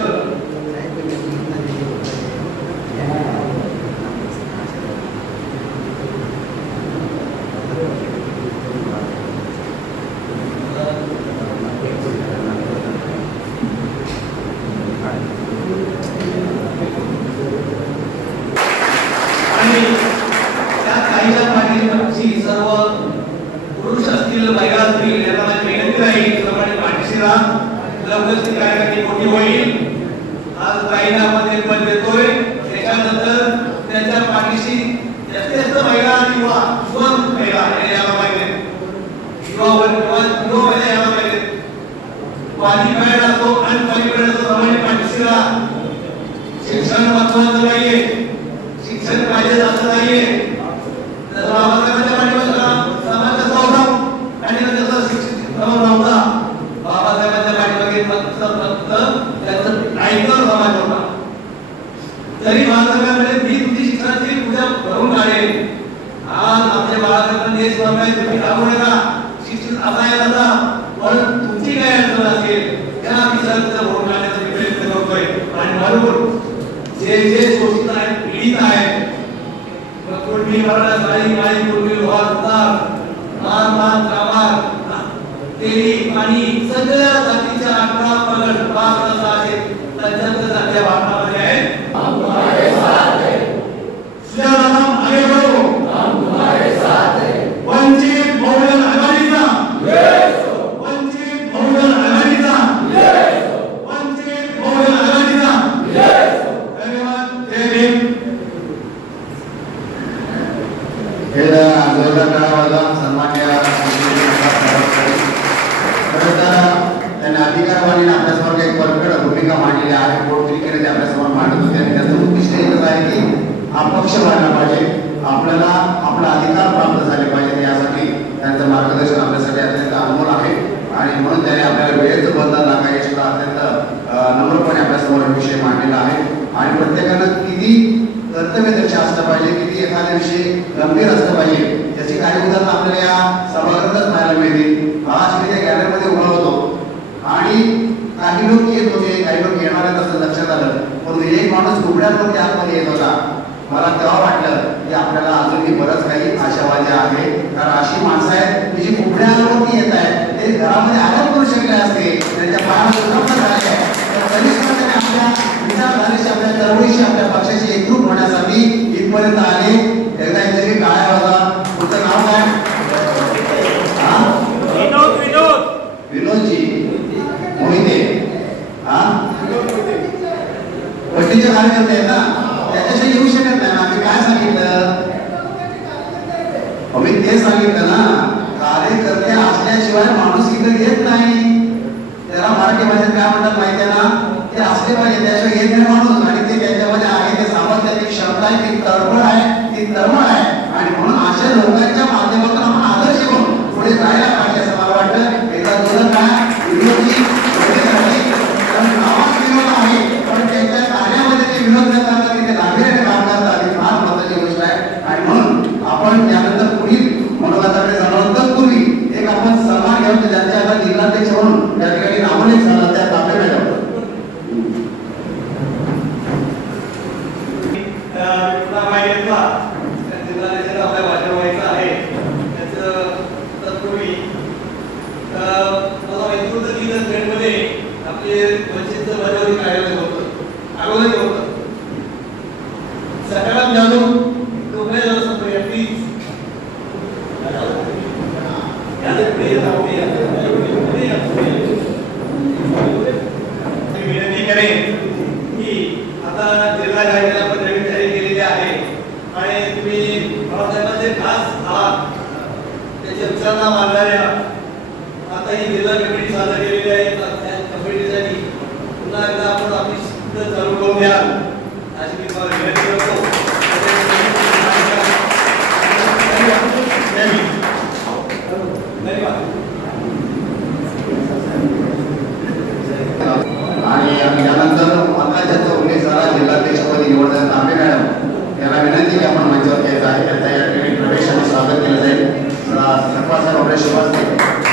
सर्व पुरुष असतील महिला असतील यांना माझी विनंती राहील प्रमाणे पाठीशी राहा. लवकरच कार्यक्रम मोठी होईल. आज ताईंना आपण एक पद देतोय. त्याच्यानंतर त्यांच्या पाठीशी जास्तीत महिला आणि युवा महिला यायला पाहिजे. युवा महिला यायला पाहिजे. क्वालिफाईड असो अनक्वालिफाईड असो प्रमाणे पाठीशी राहा. शिक्षण महत्वाचं नाहीये, शिक्षण पाहिजे असं नाहीये. बाबासाहेबांच्या पाठीवर समाज कसा होता आणि जसा शिक्षित नव्हता. बाबासाहेबांच्या पाठीमागे फक्त त्यांचं ऐकण समाज होता. तरी बाळासाहेबांकडे मी तुमची शिक्षणाची पूजा भरून काढेल. आज आपल्या बाळासाहेबांनी देश बनवाय तुम्ही घाबरू नका. शिक्षित असायला नका, पण तुमची काय अडचण असेल त्या विचारांचं भरून काढण्याचा मी प्रयत्न करतोय. आणि म्हणून जे जे शोषित आहेत, पीडित आहेत, कुणबी मराठा बाई बाई कुणबी वारदार मान मान कामार तेली पाणी सगळ्या जातीच्या 18 पगड 5 आहेत. त्यांच्या जातीच्या भागामध्ये आहेत. हम तुम्हारे साथ हैं. सुजाताराम आगे बढ़ो. हम तुम्हारे साथ हैं. वंचित बहुजन आघाडीचा यस. वंचित बहुजन आघाडीचा यस. वंचित बहुजन आघाडीचा यस. धन्यवाद. जय भीम. जोरदार टाळ्या सन्मान्य त्यांनी अधिकारवाणीने आपल्यासमोर एक परखड भूमिका मांडलेली आहे. पोटतिरीकडे ते आपल्यासमोर मांडत होते आणि त्याचं उद्दिष्ट एकच आहे की अपक्ष व्हायला पाहिजे, आपल्याला आपला अधिकार प्राप्त झाले पाहिजे. यासाठी त्यांचं मार्गदर्शन आपल्यासाठी अत्यंत अनमोल आहे आणि म्हणून त्यांनी आपल्याला वेळेचं बंधन लागायचे सुद्धा अत्यंत नम्रपणे आपल्यासमोर विषय मांडलेला आहे. आणि प्रत्येकानं किती कर्तव्यदक्ष असलं पाहिजे, किती एखाद्याविषयी गंभीर असलं पाहिजे याची काही उदाहरणं आपल्याला या सभागृहातच पाहायला मिळतील. आज मी त्या गॅलरीमध्ये उभा होतो आणि काही लोक येत होते, काही लोक येणार आहेत असं लक्षात आलं. पण एक माणूस घुबड्यांवरती आतमध्ये येत होता. मला तेव्हा वाटलं की आपल्याला अजूनही बरंच काही आशावादी आहे. कारण अशी माणसं आहेत की जी घुबड्यांवरती येत आहेत, ते घरामध्ये आराम करू शकले असते, त्यांच्या पायावर झाले. तर तरी सुद्धा त्यांनी आपल्या विचारधारेशी आपल्या चळवळीशी आपल्या पक्षाशी एकरूप होण्यासाठी इथपर्यंत आले. एकदा यांचे काय होता, तुमचं नाव काय? विनोदजी मोहिते. वड्डीचे कार्यकर्ते आहेत ना, त्याच्याशी येऊ शकत नाही ना. आम्ही काय सांगितलं, आम्ही ते सांगितलं ना, कार्यकर्ते असल्याशिवाय माणूस इथं येत नाही. त्याला मराठी भाषेत काय म्हणतात माहिती आहे ना, ते असले पाहिजे, त्याशिवाय येत नाही माणूस. आणि ते त्याच्यामध्ये आहे ते सामर्थ्याची क्षमता आहे, ती तळमळ आहे, ती तळमळ आहे. आणि म्हणून अशा लोकांच्या माध्यमातून आपण आदर्श घेऊन पुढे जायला पाहिजे असं मला वाटतं. एकदा तुझं काय विनोदजी नावात विनोद आहे, पण त्यांच्या कार्यामध्ये ते विनोद न करतात, तिथे गांभीर्याने काम करतात. ही फार महत्वाची गोष्ट आहे. आणि म्हणून आपण त्यानंतर पुढील मनोगताकडे जाणार तत्पूर्वी एक आपण सन्मान घेऊन ज्यांच्या आता जिल्हाध्यक्ष म्हणून या ठिकाणी नामनिक झाला त्या तापे मॅडम. जिल्हाध्यक्षाचा आपल्या भाषण व्हायचं आहे. त्याचं तत्पूर्वी मला माहिती होतं की ट्रेनमध्ये आपले वंचितचं बजावणी कार्यालय होतं, अगोदरही होतं. सकाळात जाणून डोकल्या जाऊ शकतो या प्लीज विनंती करेन की आता जिल्हा न्यायालयाला आपण नवीन जाहीर केलेली आहे आणि तुम्ही बाळासाहेबांचे खास आहात, त्याच्या विचारांना मानणाऱ्या आता ही जिल्हा कमिटी सादर केलेली आहे. त्या कमिटीसाठी पुन्हा एकदा आपण आपली चालू करून द्या अशी मी तुम्हाला विनंती करतो. आणि यानंतर आता उल्लेख झाला जिल्हाध्यक्षपदी निवडतात तांबे मॅडम यांना विनंती की आपण मंचावर घ्यायचं आहे. त्यांचा या ठिकाणी प्रवेशाने स्वागत केलं जाईल. सरपंच साहेब आपल्या शुभास्ते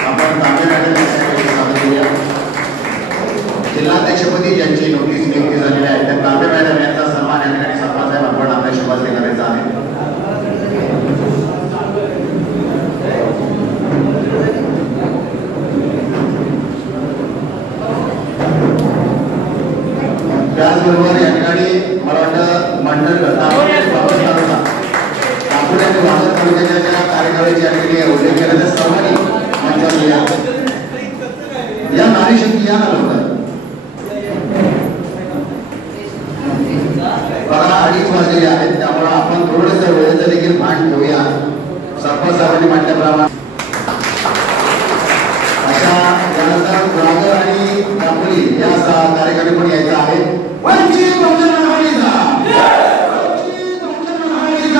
आपण तांबे मॅडम यांच्याकडे स्वागत करूया. जिल्हाध्यक्षपदी ज्यांची नोटीस नियुक्ती झालेली आहे त्या तांबे मॅडम यांचा सन्मान या ठिकाणी सरपंच साहेब आपण आपल्या शुभास्ते करायचा आहे. त्याचबरोबर या ठिकाणी मला वाटतं मंडळ तालुक्याच्या कार्यक्रमाची या ठिकाणी उल्लेख केल्याचा सर्वांनी मंचावर या नारीशक्ती या लवकर बघा 2:30 वाजलेले आहेत, त्यामुळे आपण थोडंसं वेळेचं देखील भान ठेवूया. सरपंच साहेबांनी म्हटल्याप्रमाणे अशा यानंतर गुरागर आणि दापोली या कार्यक्रमी पण यायचा आहे. वंचित बहुजन आघाडीचा वंचित बहुजन आघाडीचा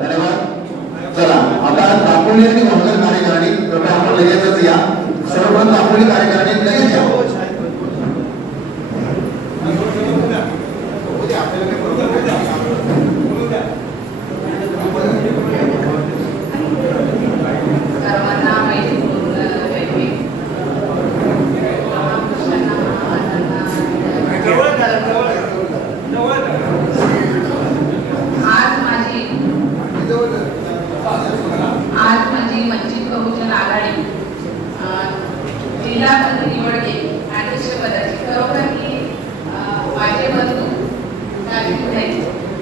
धन्यवाद. चला आता दापोली आणि गुरागर कार्यकारिणी कृपया आपण लगेचच या. सर्वप्रथम दापोली कार्यकारिणी लगेच या. आज माझी वंचित बहुजन आघाडी जिल्हापती निवड केली अध्यक्षपदाची. खरोखर की माझे बंधू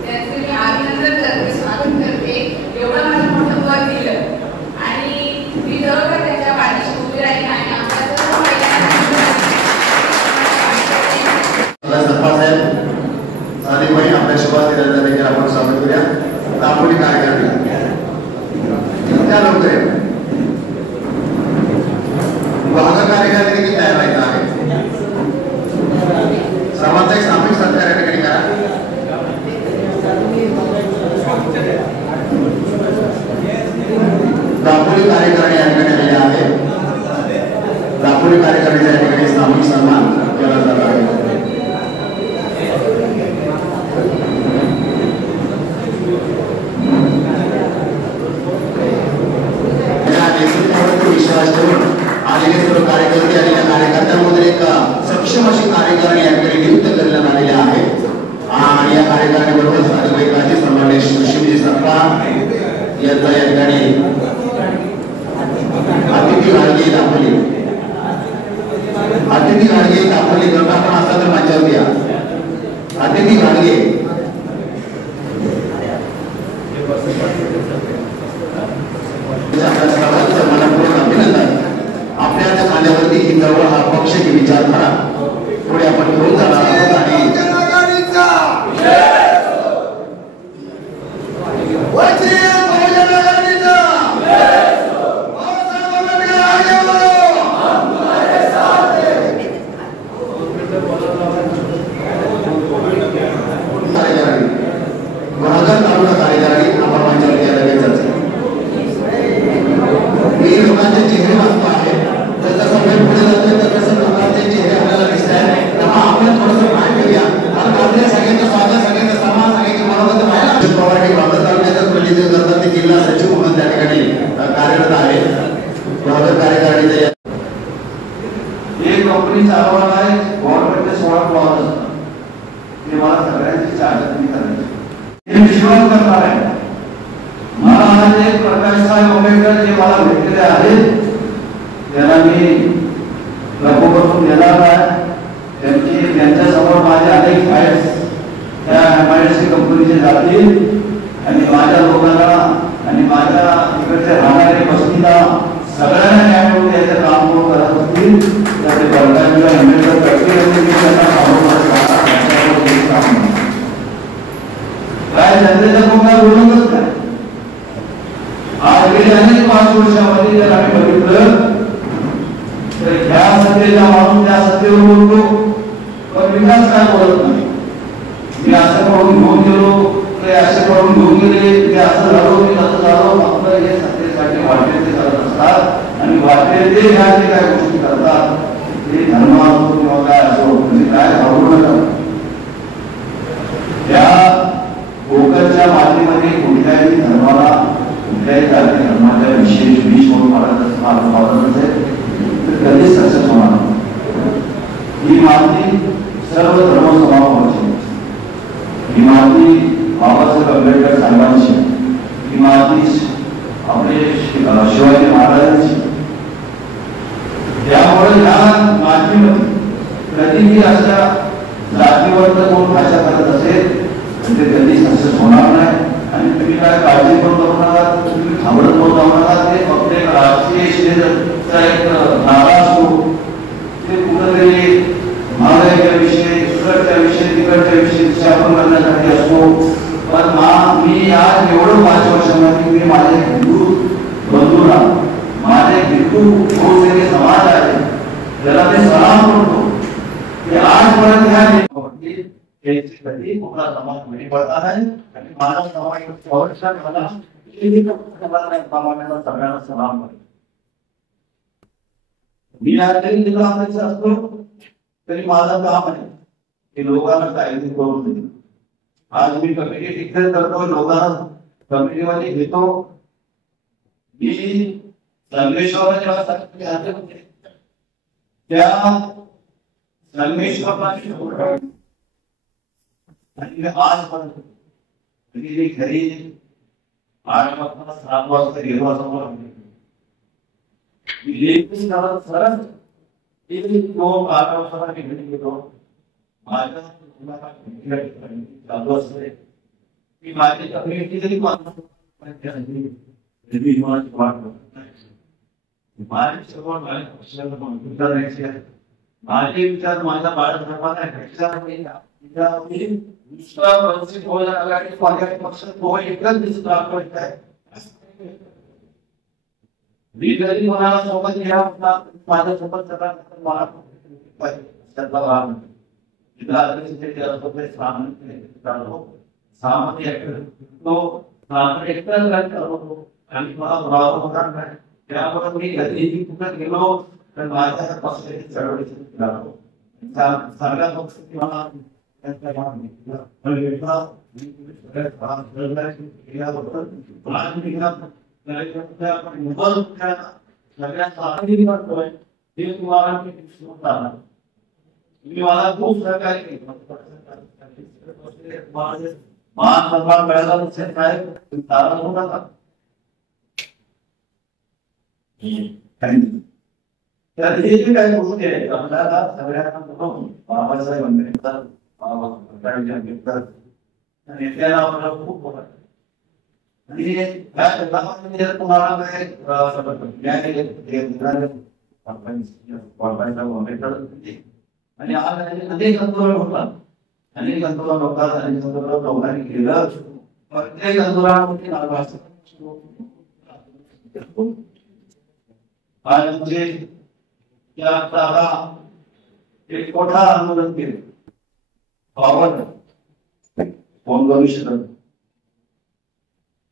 त्यांचे मी अभिनंदन करते, स्वागत करते. एवढं माझं मोठं पद दिलं आणि मी जवळ त्याच्या पाठीशी उभी राहील आणि आमच्या साधेपणे आपल्या शुभास्ते देखील आपण स्वागत करूया. दापोली कार्यक्रम त्या लवकर भाग कार्यक्रम देखील तयार व्हायचा आहे. सर्वांचा एक सामूहिक सत्कार या ठिकाणी करा. अतिथी घाडगे दाखवली गंगा पण असता तर माझ्यावरती या. अतिथी घाडगे मनपूर्वक अभिनंदन. आपल्या खांद्यावरती ही जवळ हा पक्ष की विचारधारा पुढे आपण घेऊन जाणार आहोत आणि लोकांचे चेहरे वाचतो आहे. जसं वेळ पुढे जातोय तर तसं लोकांचे चेहरे आपल्याला दिसत आहेत. तेव्हा आपण थोडंसं माहिती घेऊया. कारण आपल्या सगळ्यांचं स्वागत, सगळ्यांचं सन्मान, सगळ्यांची मनोगत व्हायला पवार हे वाढत तालुक्यातच प्रतिनिधित्व करतात. ते जिल्हा सचिव म्हणून त्या ठिकाणी कार्यरत आहे. कार्यकारिणीचे एक कंपनी चालवणार आहे, गव्हर्नमेंटचे 16 प्लॉट असतात. ते मला सगळ्यांची चाचणी करायची, हे विश्वास करणार आहे. मला आज एक प्रकाश साहेब आंबेडकर जे मला भेटलेले आहेत त्यांना मी लघुपटून देणार आहे. त्यांच्यासमोर माझे अनेक फाईल्स त्या MIDC कंपनीचे जातील आणि माझ्या लोकांना आणि माझ्या तिकडचे राहणारे वस्तीला सगळ्यांना न्याय मिळवून द्यायचं काम करून करत असतील तर ते बळकांच्या आंबेडकर करतील. काय जनतेच्या कोणत्या बोलतच नाही. आज गेली अनेक 5 वर्षामध्ये जर आम्ही बघितलं तर ह्या सत्तेचा माणूस त्या सत्तेवर बोलतो पण विकास काय बोलत नाही. मी असं करून घेऊन गेलो, ते असं करून घेऊन गेले, ते असं झालो, मी तसं झालो. आपलं हे सत्तेसाठी वाटेल ते करत असतात आणि वाटेल ते ह्या जे काय गोष्टी करतात ते धर्म असो किंवा काय असो म्हणजे काय घाबरू नका. त्या कोकणच्या मातीमध्ये कुठल्याही धर्माला कुठल्याही जाती धर्माच्या विशेष विष म्हणून मानत असेल तर कधीच सक्सेस होणार नाही. ही माती सर्व धर्म समावेश, ही माती बाबासाहेब आंबेडकर साहेबांची, ही माती आपले शिवाजी महाराजांची. त्यामुळे ह्या मातीमध्ये कधीही अशा जातीवर जर कोण भाषा करत असेल तर ते कधी सक्सेस होणार नाही. आणि तुम्ही काय काळजी करून जाऊ नका, तुम्ही घाबरत होत जाऊ नका. ते फक्त एक राजकीय श्रेयचा एक नारा असतो. ते कुठेतरी महागाईच्या विषयी, इकडच्या विषयी, तिकडच्या विषयी शासन करण्यासाठी असतो. पण मी आज एवढं 5 वर्षामध्ये मी माझे हिंदू बंधूंना, माझे हिंदू बहुसंख्य समाज आहे त्याला मी सलाम करतो की आजपर्यंत ह्या कधी कुठला समाज मिळी पडता नाही आणि मानव समाज मला सगळ्यांना सलाम करतो. मी तरी जिल्हा अध्यक्ष असतो तरी माझं काम आहे की लोकांना कायदे करून देणे. आज मी कमिटी डिक्लेअर करतो, लोकांना कमिटीमध्ये घेतो. मी संगमेश्वर जेव्हा त्या संगमेश्वरला आणि आजपर्यंत घरी 8 वाजता 7 वाजता गेलो असतो. सरळ तो 8 वाजता मी घरी गेलो. माझ्या चालू असते की माझी कम्युनिटी जरी माझे विचार माझ्या बाळासाहेबांना एकच दिसत आहे. मी जरी कोणाला सोबत घ्या माझ्यासोबत सगळा त्यामुळे मी कधीही कुठे गेलो तर माझ्या पक्षाची चळवळीची सगळ्या पक्ष मला खूप सहकार्य केलं. मान सन्मान मिळाला नसेल साहेब नाराज होऊ नका. तर हे जे काही गोष्टी आहेत आपल्याला सगळ्यांना बाबासाहेब आंबेडकर नेत्याला आपल्याला खूप मोठा आणि या जगामध्ये जर तुम्हाला आणि आज अनेक आंदोलन होतात, अनेक आंदोलन होतात, अनेक आंदोलन लोकांनी केलं. प्रत्येक आंदोलनामध्ये आज म्हणजे एक मोठा आंदोलन केले कोण करू शकत.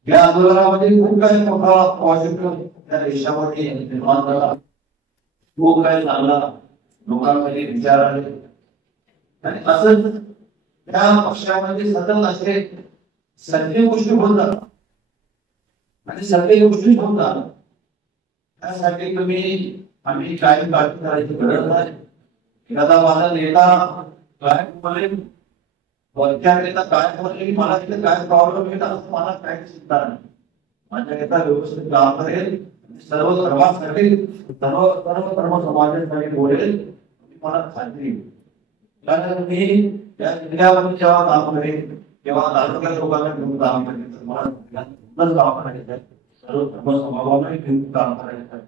या आंदोलनामध्ये खूप काही मोठा पॉझिटिव्ह त्या देशामध्ये निर्माण झाला, खूप काही झाला, लोकांमध्ये विचार आले. आणि असं त्या पक्षामध्ये सतत असे सगळे गोष्टी होतात आणि सगळे गोष्टी होतात. त्यासाठी आम्ही काय काळजी करायची गरज नाही. एखादा माझा नेता काय बोलेल, वरच्या नेता काय बोलेल, मला तिथे काय प्रॉब्लेम येतात असं मला काय चिंता नाही. माझ्या नेता व्यवस्थित काम करेल, सर्व धर्मासाठी सर्व धर्म समाजासाठी बोलेल, मला खात्री. कारण मी त्या जिल्ह्यावर जेव्हा काम करेन तेव्हा तालुक्यात लोकांना घेऊन काम करेन, मला काम करायचं, सर्व धर्म समाजाने घेऊन काम करायचं.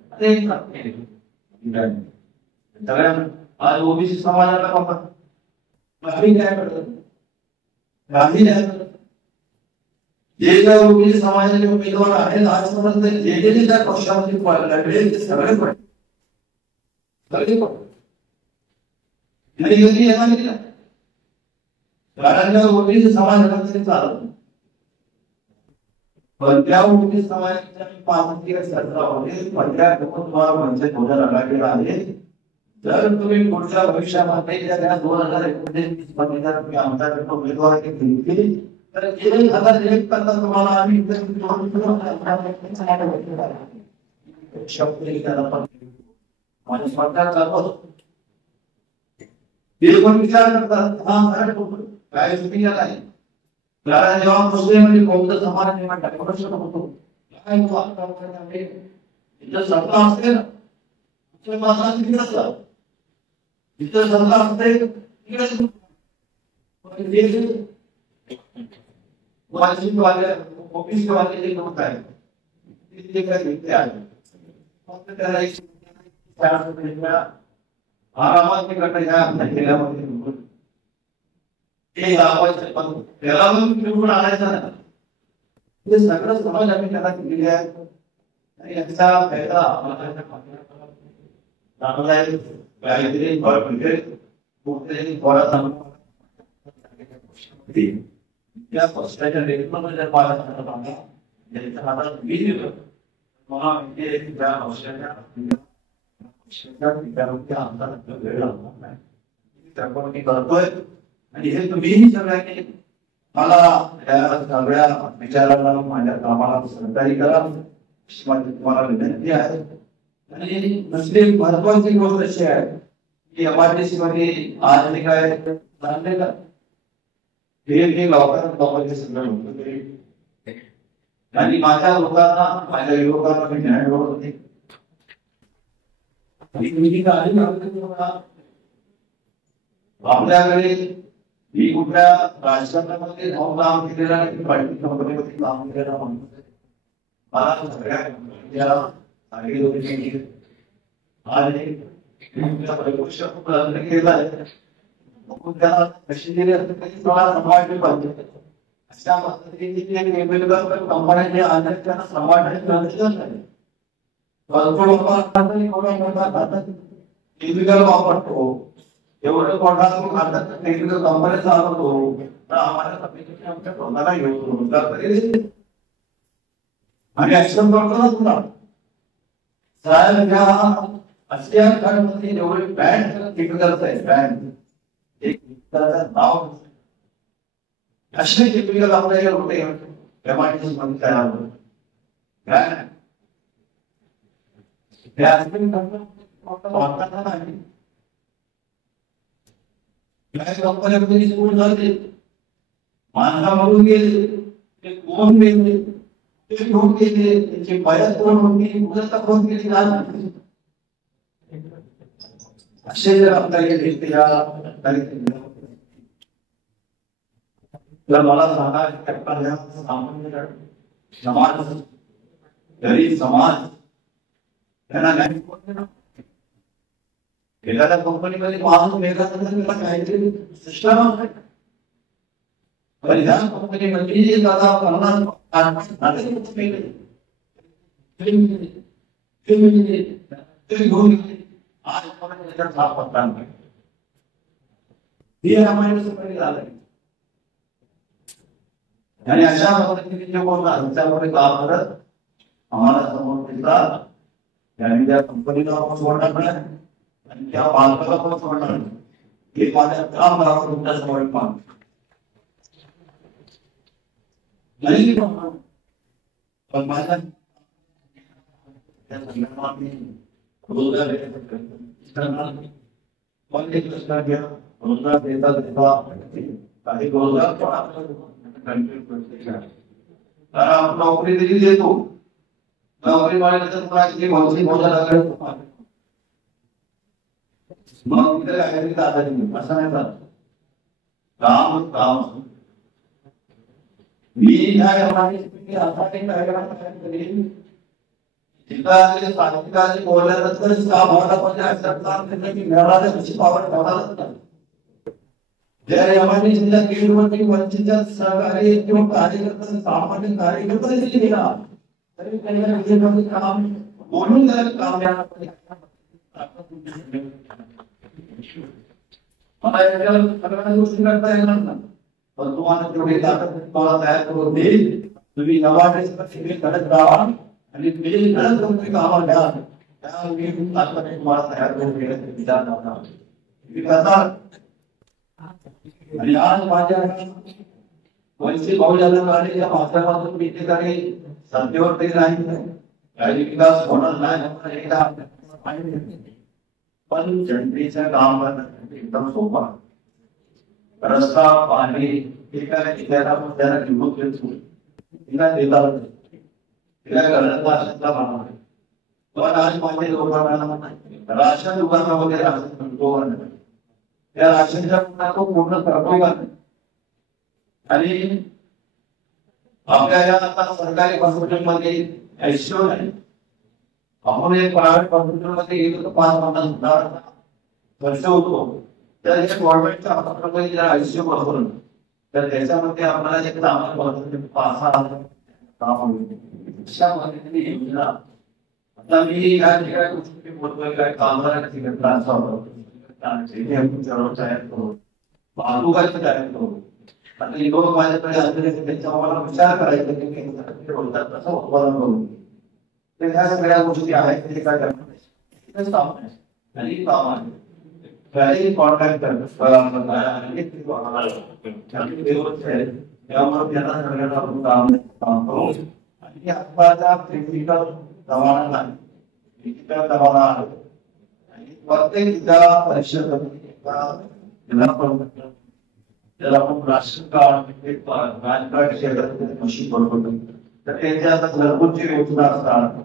सगळ्यांना आज ओबीसी समाजाला आम्ही काय करतो, गांधी काय करतो, जे ज्या ओबीसी समाजाचे उमेदवार आहेत आजपर्यंत जे जे त्या पक्षामध्ये लढले ते सगळे पण कारण त्या ओबीसी समाजाला चालत. पण त्या ओबीसी समाजाच्या पाचशे सरकारमध्ये पंधरा तुम्हाला पंचायत होणार आघाडीला आहे. जर तुम्ही पुढच्या भविष्यामध्ये त्या 2029 मध्ये तुम्ही आमच्याकडे उमेदवार घेतली तर 1001 करता तुम्हाला आम्ही माझ्या सरकार चालवतो. ते पण विचार करतात काय चुकी आहे. कारण जेव्हा मुस्लिम बौद्ध समाज निर्माण होतो इथं सत्ता असते ना, तिकडे असतात, इथं सत्ता असते ऑफिसवाले लोक आहेत ते काय व्यक्ती आहेत फक्त त्याला आरामात केल्यामध्ये ते लावायचं, पण त्याला पण निवडून आणायचं ना. हे सगळं समाज आम्ही त्याला केलेली आहे आणि याचा फायदा चांगला आहे. काहीतरी म्हणजे त्या पक्षाच्या रेटमध्ये जर पाहिजे त्यांच्या हातात मी दिलं मला त्या पक्षाच्या आमदार वेळ लागणार नाही त्यामुळे मी करतोय. आणि हे तुम्हीही सगळ्यांनी मला या सगळ्या विचाराला माझ्या कामाला सहकार्य करा अशी माझी तुम्हाला विनंती आहे. आणि दुसरी महत्वाची गोष्ट अशी आहे की एमआरटीसी मध्ये आज मी काय सांगले का हे गावकऱ्यांचे सगळं होतं आणि माझ्या लोकांना माझ्या युवकांना मी न्याय मिळवत होते. आपल्याकडे मी कुठल्या राजकारणामध्ये जाऊन काम केलेला नाही, पार्टी कंपनीमध्ये काम केलेला म्हणून मला सगळ्या अशा पद्धतीने वेगवेगळ्या कंपन्यांचे आधारित त्यांना समाज वापरतो एवढं टेक्निकल कंपन्या चालवतो तर आम्हाला स्वतःला घेऊन आणि ऍक्शन करतो ना तुला साहेब ह्या आशिया खंडमध्ये जेवढे बँड टेक्निकल आहे बँड एक नाव असे टेक्निकल आपल्याला होते एमआरटीसी मध्ये तयार होते कंपन्यामध्ये स्कूल झाले माणसामधून गेले ते कोण गेले ते घेऊन गेले त्यांची पायात कोण होती मुलं कोण गेली असे जर आपल्या तर मला सांगा सामान्य समाज गरीब समाज त्यांना नाही एखाद्या कंपनीमध्ये माणूस मेघाला काहीतरी सिस्टम पण ह्या कंपनीमध्ये दादा आणि अशा पद्धतीने जे बोलणार त्यामुळे काम करत आम्हाला समोर दिसतात आणि त्या कंपनीला आपण सोडणार नाही आणि त्या मालकाला पण सोडणार नाही हे माझ्या काम करावं तुमच्या समोर मान नाही पण माझ्या त्या संघटनांनी रोजगार पण एक प्रश्न घ्या रोजगार देतात काही रोजगार पण आपल्याला नोकरी दिली देतो नोकरी मिळाल्यानंतर तुला भौतिक भोजन लागलं मग तिथे काहीतरी दादा असं नाही झालं काम काम मी साहित्यिकांनी बोलल्यानंतर मिळाल्या कशी पावड ठेवणारच नाही जर जिल्हा केळमध्ये वंचितच्या सहकारी किंवा कार्यकर्ता सामान्य कार्यकर्ता जरी गेला तरी त्यांना काम बोलून जर काम सगळ्या गोष्टी करता येणार ना पण तुम्हाला तेवढी ताकद तुम्हाला तयार करून देईल तुम्ही नवाटेचे करत राहा आणि तुम्ही कामाला घ्या त्या तुम्हाला तयार करून देण्याचा विचार नव्हता तुम्ही करता आणि आज माझ्या वंचित बहुजन आघाडीच्या माध्यमातून मी ठिकाणी सत्तेवर तरी नाही काही विकास होणार नाही पण जनतेचं काम करणं एकदम सोपा रस्ता पाणी ठिकाणी त्याला किंमत देतो तिला देतात तिला करण्याचा बनवणार पण आज माझे लोकांना राशन दुकानामध्ये राशन म्हणतो त्या राशनच्या तो पूर्ण करतो का आणि आपल्या या आता सरकारी हॉस्पिटलमध्ये आयसीयू नाही आपण एक प्रायव्हेट हॉस्पिटलमध्ये गेलो तर 5-50,000 खर्च होतो तर हे गव्हर्नमेंटच्या हॉस्पिटलमध्ये जर आयसीयू बसवलं तर त्याच्यामध्ये आपल्याला एक चांगलं 5-6,000 काम होईल अशा पद्धतीने योजना आता मी या ठिकाणी गोष्टी बोलतोय काय कामगारांची घटना असावं तयार करू वाहतुकाची तयार करू आता लोक माझ्याकडे आलेले त्यांचा मला विचार करायचा की बोलतात कसं उत्पादन करू तर ह्या सगळ्या गोष्टी आहेत ते काय करणार काम आहे आणि काम आहे काही कॉन्ट्रॅक्ट त्यामुळे त्यांना सगळ्यांना काम करू आणि आत्ताचा फिजिकल दवाना नाही फिजिकल दवाना आहे प्रत्येक परिषद त्याला आपण राशन कार्ड पॅन कार्ड क्षेत्रात मशीन बनवतो तर त्याच्या आता घरगुती योजना असतात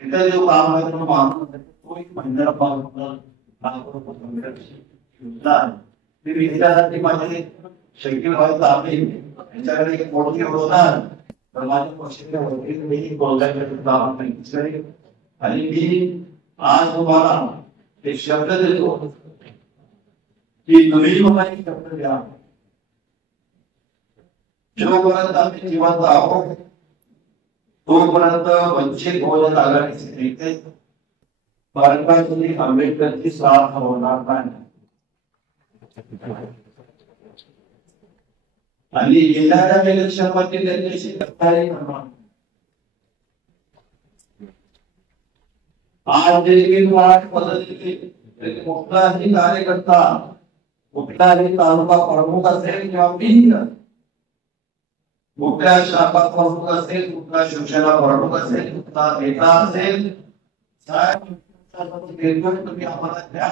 तिथे जो काम आहे तो माणूस तो एक महिन्याला योजना आहे विद्यार्थी माझे शक्य व्हायचं आहे त्याच्याकडे एक मोठी योजना तर माझ्या पक्षाने आणि मी आज तुम्हाला एक शब्द देतो की तुम्ही मला एक शब्द द्या जोपर्यंत आम्ही जिवंत आहोत तोपर्यंत वंचित बहुजन आघाडीचे नेते बाळासाहेब आंबेडकरची साथ होणार नाही आणि येणाऱ्या इलेक्शनमध्ये त्यांच्याशी गद्दारी करणार आज देखील पद्धतीने कुठलाही कार्यकर्ता कुठलाही तालुका प्रमुख असेल किंवा भिन्न कुठल्या शाखा प्रमुख असेल कुठला शिवसेना प्रमुख असेल कुठला नेता असेल तुम्ही आम्हाला द्या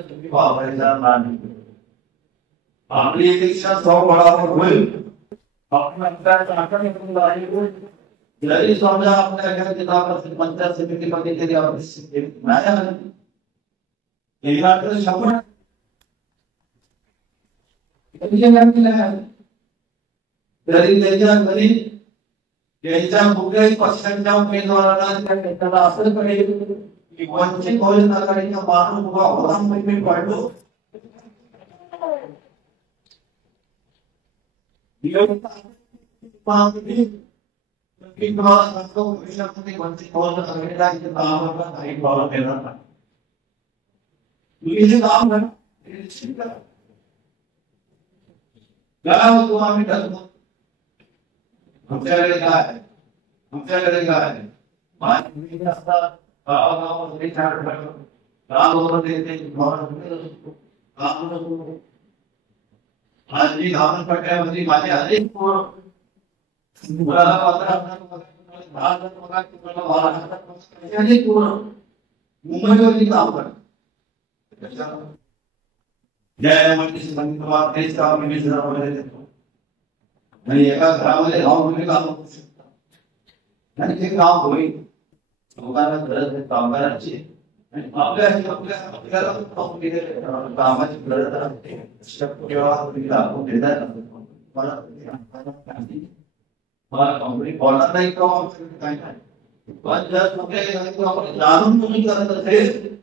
तुम्ही वापरायचा नाही आपली इलेक्शन स्वबळावर होईल आपण जरी समजा आपल्या एखाद्या 10% पंचायत समितीमध्ये तरी तरी त्याच्या घरी त्यांच्या कुठल्याही पक्षाच्या उमेदवाराला त्याला असं कळेल की वंचित बहुजन आघाडीचा माणूस उभा होता म्हणून मी पाडलो. वंचित बहुजन आघाडीला काही प्रॉब्लेम येणार नाही. तुम्ही जे काम करा काय होतो आम्ही ठरवतो. आमच्याकडे काय आहे, आमच्याकडे काय आहे असतात गावागावामध्ये आणि धावणपट्ट्यामध्ये माझे अनेक मुंबईवरती काम करतात. आणि एका घरामध्ये राहून काम करू शकतात आणि ते काम होईल. लोकांना गरज आहे कामगारांची आणि आपल्याला कामाची गरज असते. मला कंपनी बोलणार नाही का काही नाही, पण जर जाणून तुम्ही करत असेल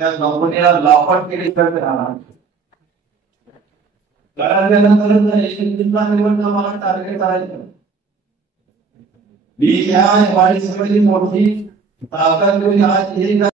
त्या कंपनीला लाफाट केली तर राहणार. मला टार्गेट करायचं मी या वाढीसाठी मोठी ताकद